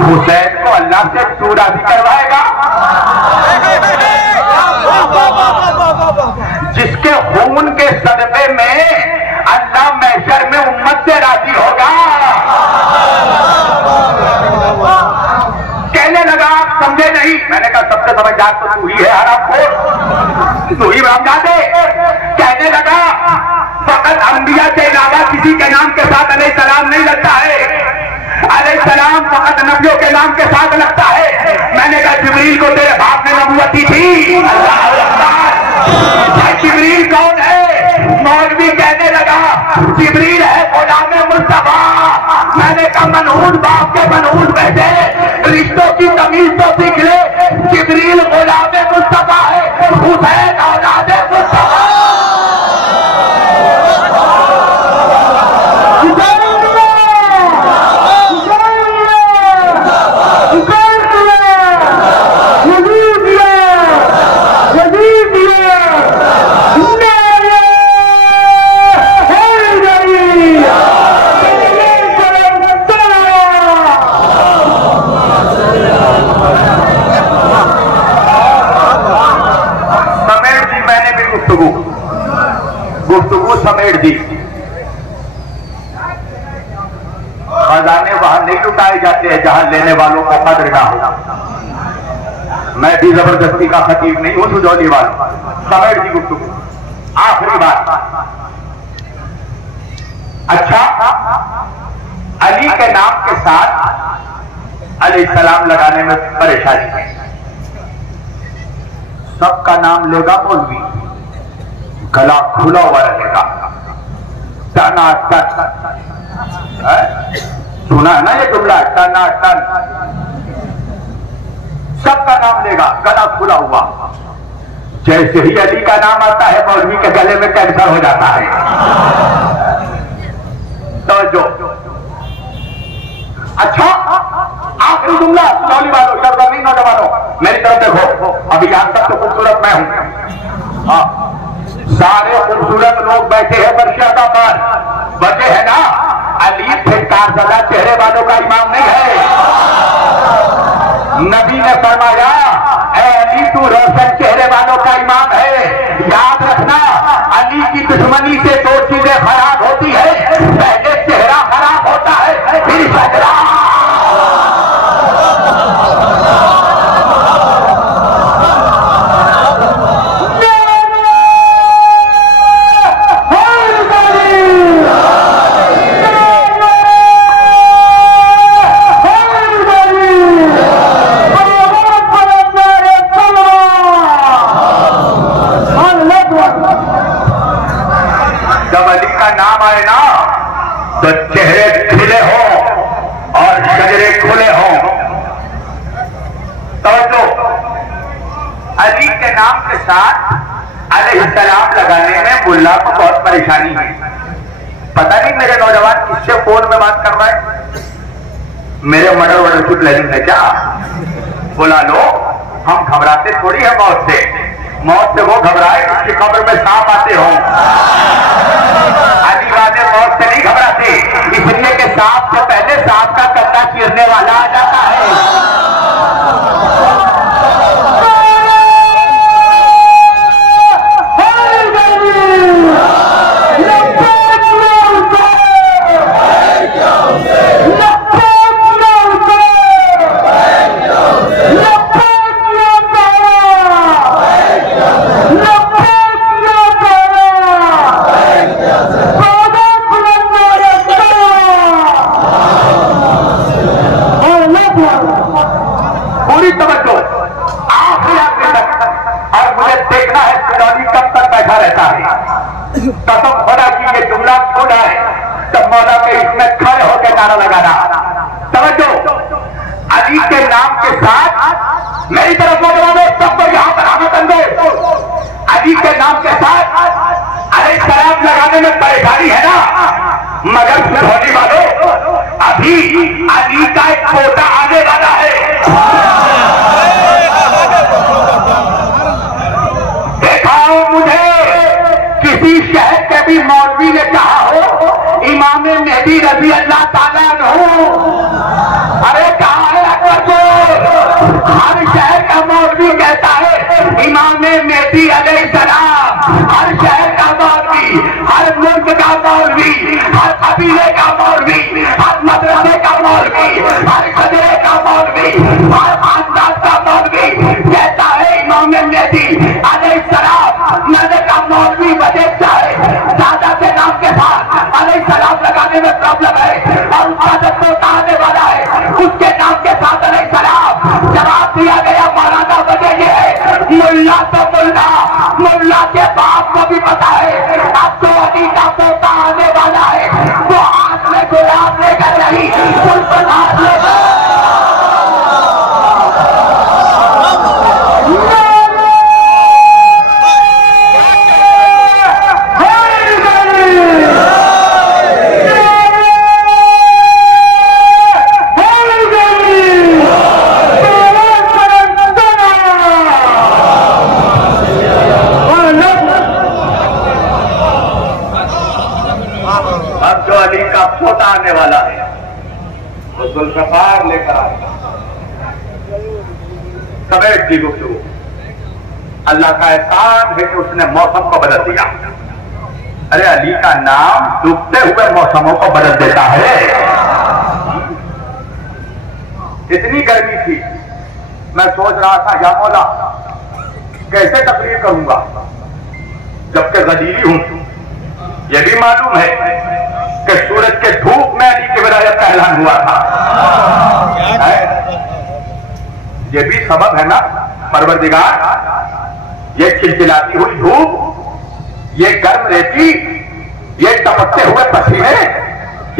हुसैन को अल्लाह से तू राजी करवाएगा? जिसके खून के सदक़े में अल्लाह महशर में उम्मत से राजी होगा। कहने लगा आप समझे नहीं। मैंने कहा सबसे समझदार तो तू ही है हरामखोर, तू ही समझाते। कहने लगा फकत अंबिया के अलावा किसी के नाम के साथ अलैहिस्सलाम नहीं लगता है, अलैहिस्सलाम फकत नबियों के नाम के साथ लगता है। मैंने कहा जिब्रील को तेरे बाप ने नबूवत दी थी। भाई जिब्रील कौन है? मौलवी कहने लगा जिब्रील है गुलाम मुस्तफा। मैंने कहा मनहूस बाप के मनहूस बेटे, रिश्तों की तमीज तो सीख ले। जिब्रील गुलाम मुस्तफा है, हुसैन औलाद मुस्तफा। गुफ्तगू समेट दी। खजाने वहां नहीं लुटाए जाते हैं जहां लेने वालों को कद्र ना हो। मैं भी जबरदस्ती का खतीब नहीं हूं, सुजौली वाला। समेट दी गुफ्तगू। आखिरी बात, अच्छा अली के नाम के साथ अलैहिस्सलाम लगाने में परेशानी है। सबका नाम लेगा मौलवी, गला खुला हुआ रहेगा, टनाटन। सुना है ना ये जुमला, टनाटन। सबका नाम लेगा, गला खुला हुआ। जैसे ही अली का नाम आता है मौलवी के गले में कैंसर हो जाता है। तो जो अच्छा आखिरी जुमला सुजौली वालों, शर्मी नौजवानों, मेरी तरफ देखो। अभी यहां तक तो खूबसूरत मैं हूं। हाँ, सारे खूबसूरत लोग बैठे हैं बरशादा पर। वजह है ना, अली फिटकारज़दा चेहरे वालों का इमाम नहीं है। नबी ने फरमाया ऐ अली तू रोशन चेहरे वालों का इमाम है। याद रखना अली की दुश्मनी से दो चीजें खराब होती है, पहले चेहरा खराब होता है, फिर सजरा। नाम के साथ अलैहिस्सलाम लगाने में मुल्ला को बहुत परेशानी है। पता नहीं मेरे नौजवान किससे फोन में बात कर रहा है, मेरे मर्डर चुप लेने है क्या? बुला लो, हम घबराते थोड़ी है मौत से। मौत से वो घबराए जिसकी कब्र में सांप आते हो। अली वाले मौत से नहीं घबराते, इसलिए कि सांप से पहले सांप का कत्ता चीरने वाला आ जाता है। कसम खुदा की ये जुमला खोला है तब मौला के इसमें खड़े होकर नारा लगाना। समझो, अली के नाम के साथ मेरी तरफ नौजवानों सबको यहाँ पर आमद अंदो। अली के नाम के साथ अलैहिस्सलाम लगाने में परेशानी है ना, मगर होने वालों अभी अली का एक पोता आने वाला है। दिखाओ मुझे किसी शहर के भी मौलवी ने कहा हो इमाम मेहदी रज़ी अल्लाह ताला अन्हु। अरे कहा है अकबर? हर शहर का मौलवी कहता है इमाम मेहदी अलैहिस्सलाम। हर शहर का मौलवी, हर मुल्क का मौलवी, हर कबीले का मौलवी, हर मदरसे का मौलवी, हर खदरे का मौलवी, हर खानदान का मौलवी कहता है इमाम मेहदी अलैहिस्सलाम। मैंने का मौलवी वजह चाहे दादा के नाम के साथ अलैहिस्सलाम लगाने में प्रॉब्लम है और उसका जब पोता आने वाला है उसके नाम के साथ अलैहिस्सलाम। जवाब दिया गया मौलाना वजह ये है, मुल्ला तो मुल्ला, मुल्ला के बाप को भी पता है अब तो अली का पोता आने वाला है। वो हाथ में गुलाब लेकर नहीं सुल्तान हाथ लेकर आने वाला है वो जुल्फ़िकार लेकर आएगा। सवेर की गुफ्तगू, अल्लाह का एहसान है कि उसने मौसम को बदल दिया। अरे अली का नाम डूबते हुए मौसमों को बदल देता है। इतनी गर्मी थी, मैं सोच रहा था या मौला कैसे तकरीर करूंगा जबकि गदीरी हूं। यह भी मालूम है कि सूरज के धूप में अली की विलायत का ऐलान हुआ था। ये भी सबब है ना परवरदिगार, ये खिलखिलाती हुई धूप, ये गर्म रेती, ये टपकते हुए पसीने,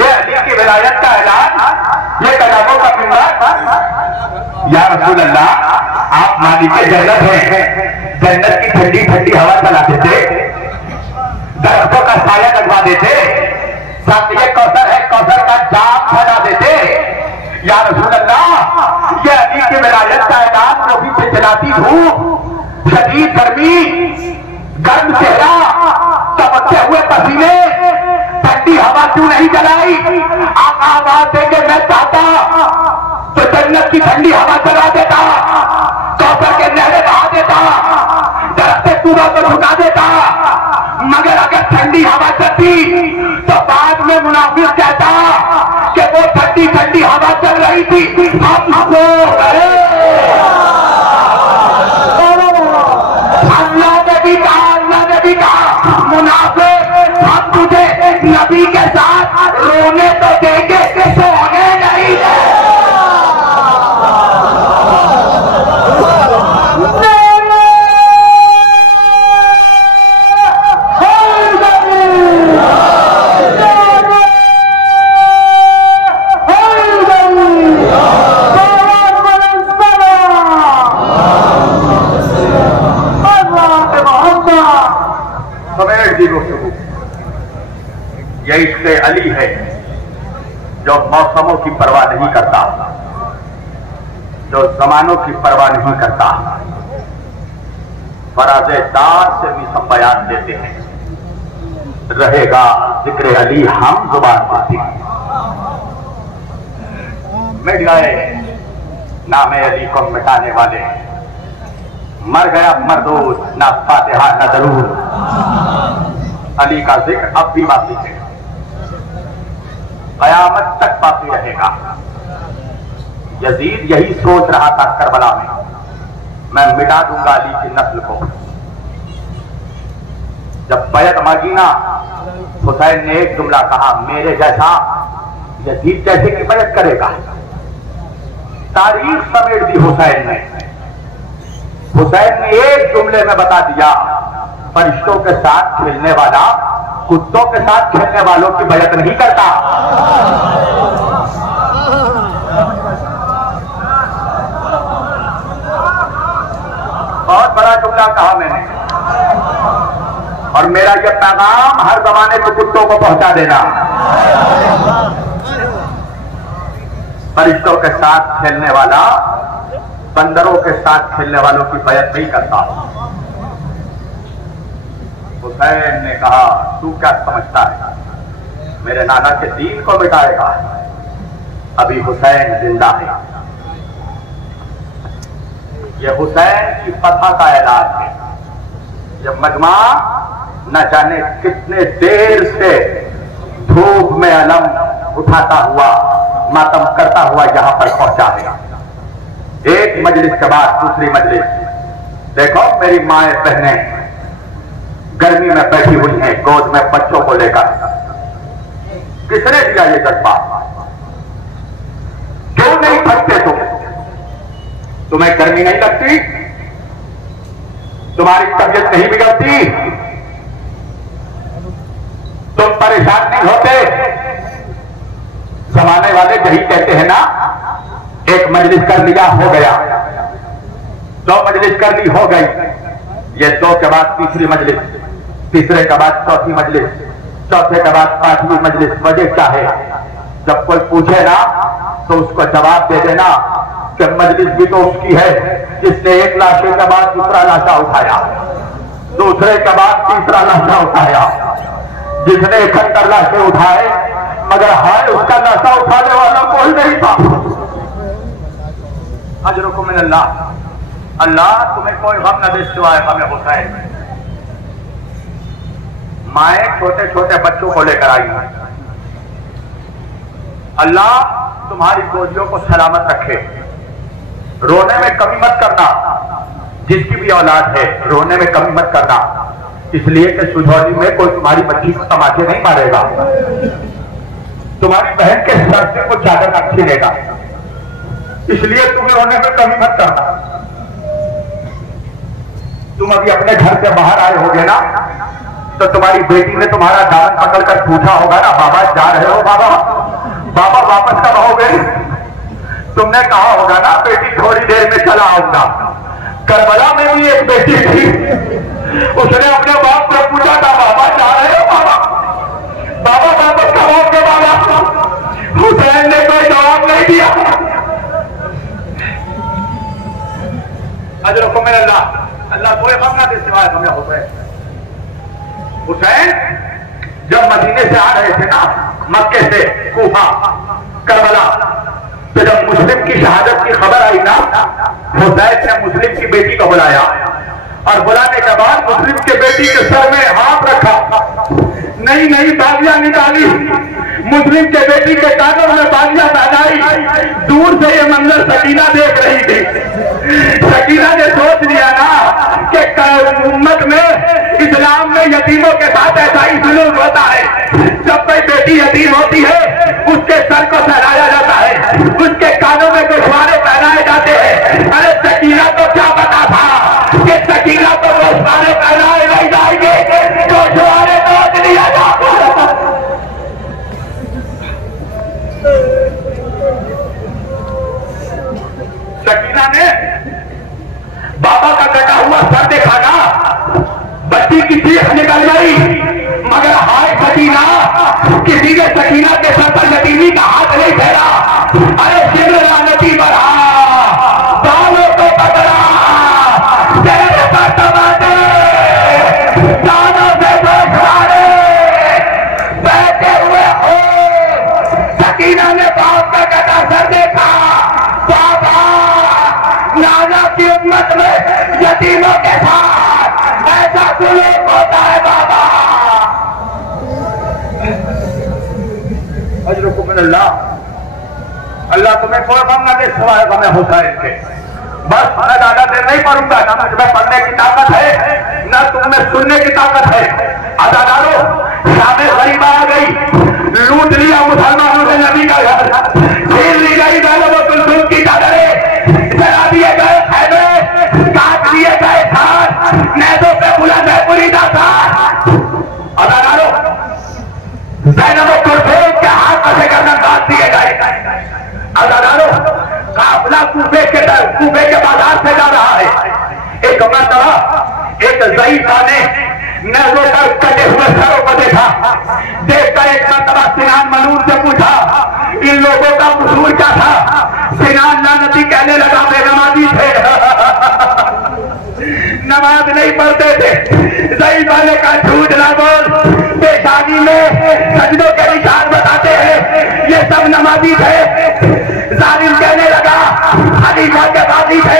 ये अली की विलायत का ऐलान, ये कलामों का मिंबर। या रसूल अल्लाह, आप मालिक जन्नत हैं, जन्नत की ठंडी ठंडी हवा चलाते थे, दरख्तों का साया लगवा देते, साथ ये कौसर है, कौसर का जाम फैला देते। या रसूल अल्लाह, ये अली की विलायत का ऐलान, वो भी चिलचिलाती धूप, शदीद गर्मी, गर्म चेहरा, चमकते हुए पसीने, ठंडी हवा क्यों नहीं चलाई? आप आवाज देंगे मैं चाहता तो जन्नत की ठंडी हवा चला देता, कौसर के नहरें बहा देता, दरख्त पूरा को झुका देता। मगर अगर ठंडी हवा चलती तो बाद में मुनाफिक कहता कि वो ठंडी ठंडी हवा चल रही थी, हम सो गए। अल्लाह ने भी कहा मुनाफिक हम तुझे नबी के साथ रोने तो देंगे, सोने नहीं है। अली है जो मौसमों की परवाह नहीं करता, जो जमानों की परवाह नहीं करता, फराज़ेदार से भी सब बयान देते हैं। रहेगा जिक्र अली हम जुबान पर, मिट गए नामे अली को मिटाने वाले, मर गया मरदूद ना फातिहा ना दरूद। अली का जिक्र अब भी बाकी है, कयामत तक बाकी रहेगा। यजीद यही सोच रहा था करबला में, मैं मिटा दूंगा अली की नस्ल को। जब बैत मांगी ना, हुसैन ने एक जुमला कहा, मेरे जैसा यजीद कैसे की बैत करेगा। तारीख समेट दी हुसैन ने। हुसैन ने एक जुमले में बता दिया, फरिश्तों के साथ खेलने वाला कुत्तों के साथ खेलने वालों की बैत नहीं करता। बहुत बड़ा जुमला कहा मैंने, और मेरा यह पैगाम हर जमाने के कुत्तों को पहुंचा देना। फरिश्तों के साथ खेलने वाला बंदरों के साथ खेलने वालों की बैत नहीं करता। हुसैन ने कहा, तू क्या समझता है मेरे नाना के दीन को मिटाएगा। अभी हुसैन जिंदा है। यह हुसैन की फतह का ऐलान है। यह मजमा न जाने कितने देर से धूप में अलम उठाता हुआ, मातम करता हुआ यहां पर पहुंचा है। एक मजलिस के बाद दूसरी मजलिस। देखो मेरी माए बहनें गर्मी में बैठी हुई हैं, गोद में बच्चों को लेकर। किसने दिया ये जज्बा? क्यों नहीं थकते तुम? तुम्हें गर्मी नहीं लगती? तुम्हारी तबीयत नहीं बिगड़ती? तुम परेशान नहीं होते? जमाने वाले यही कहते हैं ना, एक मजलिस कर लिया हो गया, दो मजलिस कर ली हो गई, ये दो के बाद तीसरी मजलिस, तीसरे के बाद चौथी मजलिस, चौथे के बाद पांचवी मजलिस। वजह क्या है? जब कोई पूछे ना तो उसको जवाब दे देना कि मजलिस भी तो उसकी है जिसने एक लाशे के बाद दूसरा लाशा उठाया, दूसरे के बाद तीसरा लाशा उठाया, जिसने 71 लाशे उठाए मगर हाय उसका लाशा उठाने वाला कोई नहीं था। अजरुकुम मिनल्लाह, अल्लाह तुम्हें कोई गम न दे सिवाय गम हुसैन। माए छोटे छोटे बच्चों को लेकर आई, अल्लाह तुम्हारी गोदियों को सलामत रखे। रोने में कमी मत करना, जिसकी भी औलाद है रोने में कमी मत करना, इसलिए कि सुझौली में कोई तुम्हारी बच्ची को तमाचे नहीं मारेगा, तुम्हारी बहन के सर से को चादर न छीनेगा, इसलिए तुम्हें रोने में कमी मत करना। तुम अभी अपने घर से बाहर आए होगे ना, तो तुम्हारी बेटी ने तुम्हारा दामन पकड़कर पूछा होगा ना, बाबा जा रहे हो? बाबा बाबा वापस कब आओगे? तुमने कहा होगा ना, बेटी थोड़ी देर में चला आऊंगा। करबला में भी एक बेटी थी, उसने अपने बाप को पूछा था, बाबा जा रहे हो? बाबा बाबा वापस कब आओगे? बाबा हुसैन ने कोई जवाब नहीं दिया। अजरुकुम मिनल्लाह, अल्लाह कोई गम ना दे सिवाय हमें हुसैन। हुसैन जब मदीने से आ रहे थे ना, मक्के से कूफा करबला, तो जब मुस्लिम की शहादत की खबर आई ना, हुसैन ने मुस्लिम की बेटी को बुलाया, और बुलाने के बाद मुस्लिम के बेटी के सर में हाथ रखा, नई नई बालियां निकाली, मुस्लिम के बेटी के कानों में बालियां पहनाई। दूर से ये मंजर सकीना देख रही थी। सकीना ने सोच लिया ना कि उम्मत में, इस्लाम में यतीमों के साथ ऐसा ही जुलूम होता है। जब कोई बेटी यतीम होती है उसके सर को सहलाया जाता है, उसके कानों में गोशवारे पहनाए जाते हैं। अरे सकीना तो क्या पता था कि सकीना तो गोशवारे पहनाए नहीं जाएंगे, गोशवारे बांध लिया जाता। सकीना ने बाबा का कटा हुआ सर देखा ना, बच्ची की चीख निकल गई, मगर हाय सकीना किसी ने सकीना के सर पर यतीमी का हाथ नहीं फेरा। अरे सिमर लानती बढ़ा, बालों को पकड़ा, तेरे पर टमाटे दानों से गोश्त मारे, बैठे हुए हो। सकीना ने बाप का कटा सर देखा, बाबा नाना की उम्मत में यतीमों के साथ ऐसा सुलूक होता है बाबा। अल्लाह तुम्हें कोई गम न दे सिवाय गम हुसैन के। बस मैं ज्यादा देर नहीं पढ़ूंगा, ना मुझमें पढ़ने की ताकत है ना तुम्हें सुनने की ताकत है। अदादारो शामे गरीबा आ गई, लूट लिया मुसलमानों ने नबी का घर, छीन ली गई व कुलसुम की चादरें, जला दिए गए खैमे, काट दिए गए थान, नेज़ों पे बुलंद है मुरीदा साथ। अदादारो ज़ैनब कुलसुम के हाथ से गर्दन काट दिए गए। अदादारो काफिला कूफे के बाजार से जा रहा है। एक मरतबा एक ज़ईफ़ा ने नेज़ों पर कटे हुए सरों को देखा। देखकर एक मरतबा सिनान मलून से पूछा, इन लोगों का कसूर क्या था? सिनान लानती कहने लगा, बेनमाजी थे, नमाज नहीं पढ़ते थे। ज़ईफ़ा ने कहा, झूठ ना बोल, पेशानी में सजदों के निशान बताते हैं, ये सब नमाजी थे। जालिम कहने लगा, खलीफा के बागी थे।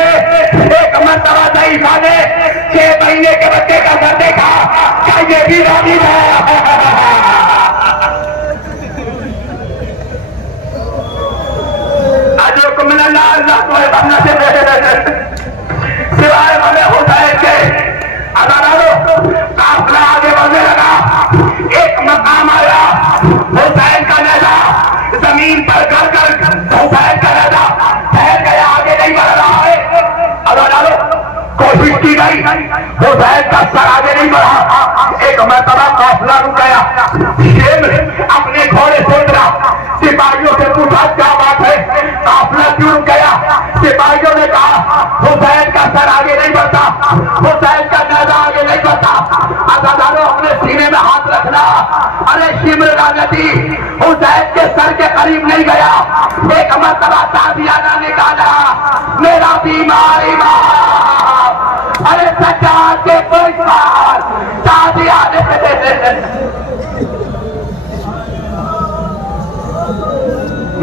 एक मरतबा ज़ईफ़ा ने 6 महीने के बच्चे का सर देखा, क्या ये भी बागी है? अजो मिनल्लाह, अल्लाह तुम्हें बनना से सिवाय हमें हुसैन के। अदादारो काफिला आगे बढ़ने लगा। एक मकाम आया, हुसैन का नेज़ा जमीन पर कर हुसैन का नेज़ा ठहर गया, आगे नहीं बढ़ रहा है। अदादारो कोशिश की गई, हुसैन का सर आगे नहीं बढ़ा। एक मरतबा काफिला रुक गया। शेर अपने घोड़े से उतरा, सिपाहियों से पूछा क्या बात है, काफिला क्यों रुक गया? सिपाहियों ने कहा, हुसैन का सर आगे नहीं बढ़ता, हुसैन का नेज़ा आगे नहीं बढ़ता। अदादारो अपने सीने में हाथ रखना। अरे शिमर लानती हुसैन के सर के करीब नहीं गया। एक मरतबा तादियाना निकाला, मेरा बीमार इमाम, अरे सज्जाद के कोई बात तादियाने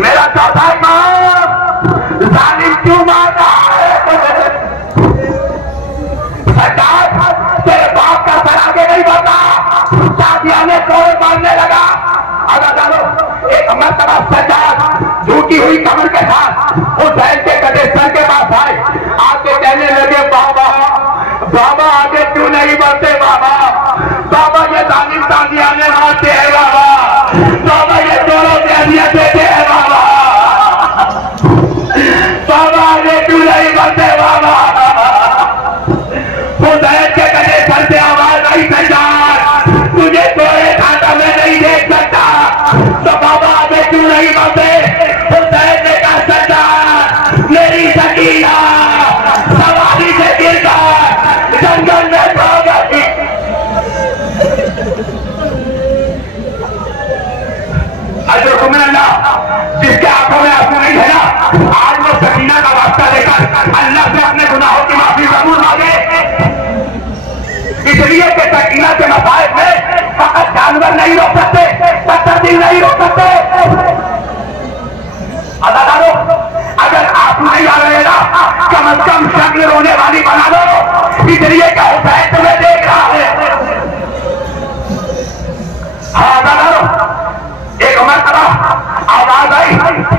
मेरा चौथा इमाम जालिम क्यों मार रहा है? तेरे बाप का सर आगे नहीं बढ़ता। तादियाने कोई मारने लगा। अदादारो एक मरतबा सज्जाद झुकी हुई कमर के साथ हुसैन के कटे सर के पास आए, आके कहने लगे, बाबा बाबा आगे क्यों नहीं बढ़ते? बाबा बाबा ये जालिम तादियाने मारते हैं, बाबा बाबा ये दोनों तैदियां देते हैं, बाबा बाबा आगे क्यों नहीं बढ़ते? बाबा हुसैन के कटे सर से आवाज आई, सज्जाद तुझे तोड़े खाता में नहीं देख सकता, तो बाबा आगे क्यों नहीं बढ़ते? हुसैन ने कहा, सज्जाद मेरी सकीना सवारी से गिरकर जंगल में खो गई। अजो सुमिनल्लाह, जिसके आंखों में आंसू नहीं है ना, आज वो सकीना का वास्ता लेकर अल्लाह से अपने गुनाहों की माफी जरूर मांगे। इसलिए कि सकीना के मसाइब में फकत जानवर नहीं रोक सकते, पत्थर दिल नहीं रोक सकते। अदादारो अगर आप नहीं आ रहे ना, कम अज कम शक्ल रोने वाली बना दो, इसलिए कि हुसैन तुम्हें देख रहा है। हाँ अदादारो, एक मरतबा आवाज आई,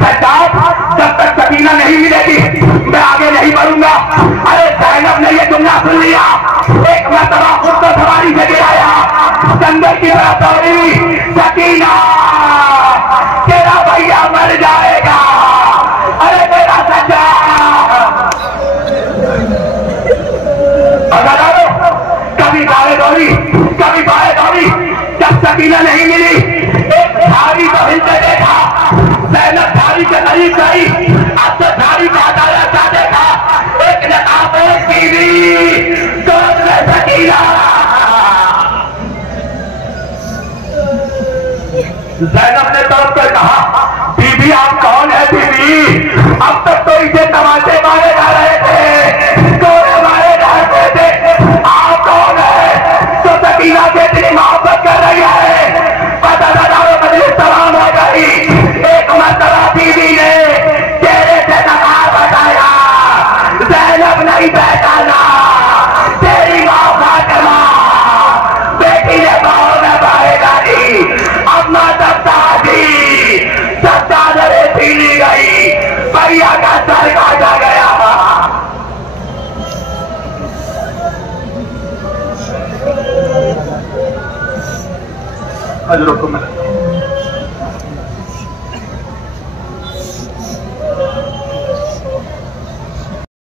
सज्जाद जब तक सकीना नहीं मिलेगी मैं आगे नहीं बढ़ूंगा। अरे ज़ैनब ने ये जुमला सुन लिया, एक मरतबा खुद को सवारी से गिराया, जंगल की तरफ दौड़ी, सकीना तेरा भैया मर जाएगा, अरे मेरा सज्जाद। अदादारो कभी दाएं दौड़ी, कभी बाएं दौड़ी, जब सकीना नहीं मिली, एक झाड़ी को हिलते देखा, ज़ैनब झाड़ी के करीब गई, अब तो झाड़ी को हटाया क्या देखा, एक नकाबपोश बीवी गोद में सकीना। अब तक तो इसे तमाचे मारे जा रहे थे, गोले मारे जा रहे थे। आप कौन है तो सकीना से इतनी मोहब्बत कर रही है? पता लगाओ, मजलिस तमाम हो गई। एक मरतबा बीवी ने चेहरे से नकाब बताया, ज़ैनब नहीं पहचाना, तेरी माँ फातिमा। बेटी ने बाहों में बाहें डाली, अम्मा सब चादरें छीनी गई, भैया का सर काटा गया। हजरों को मिला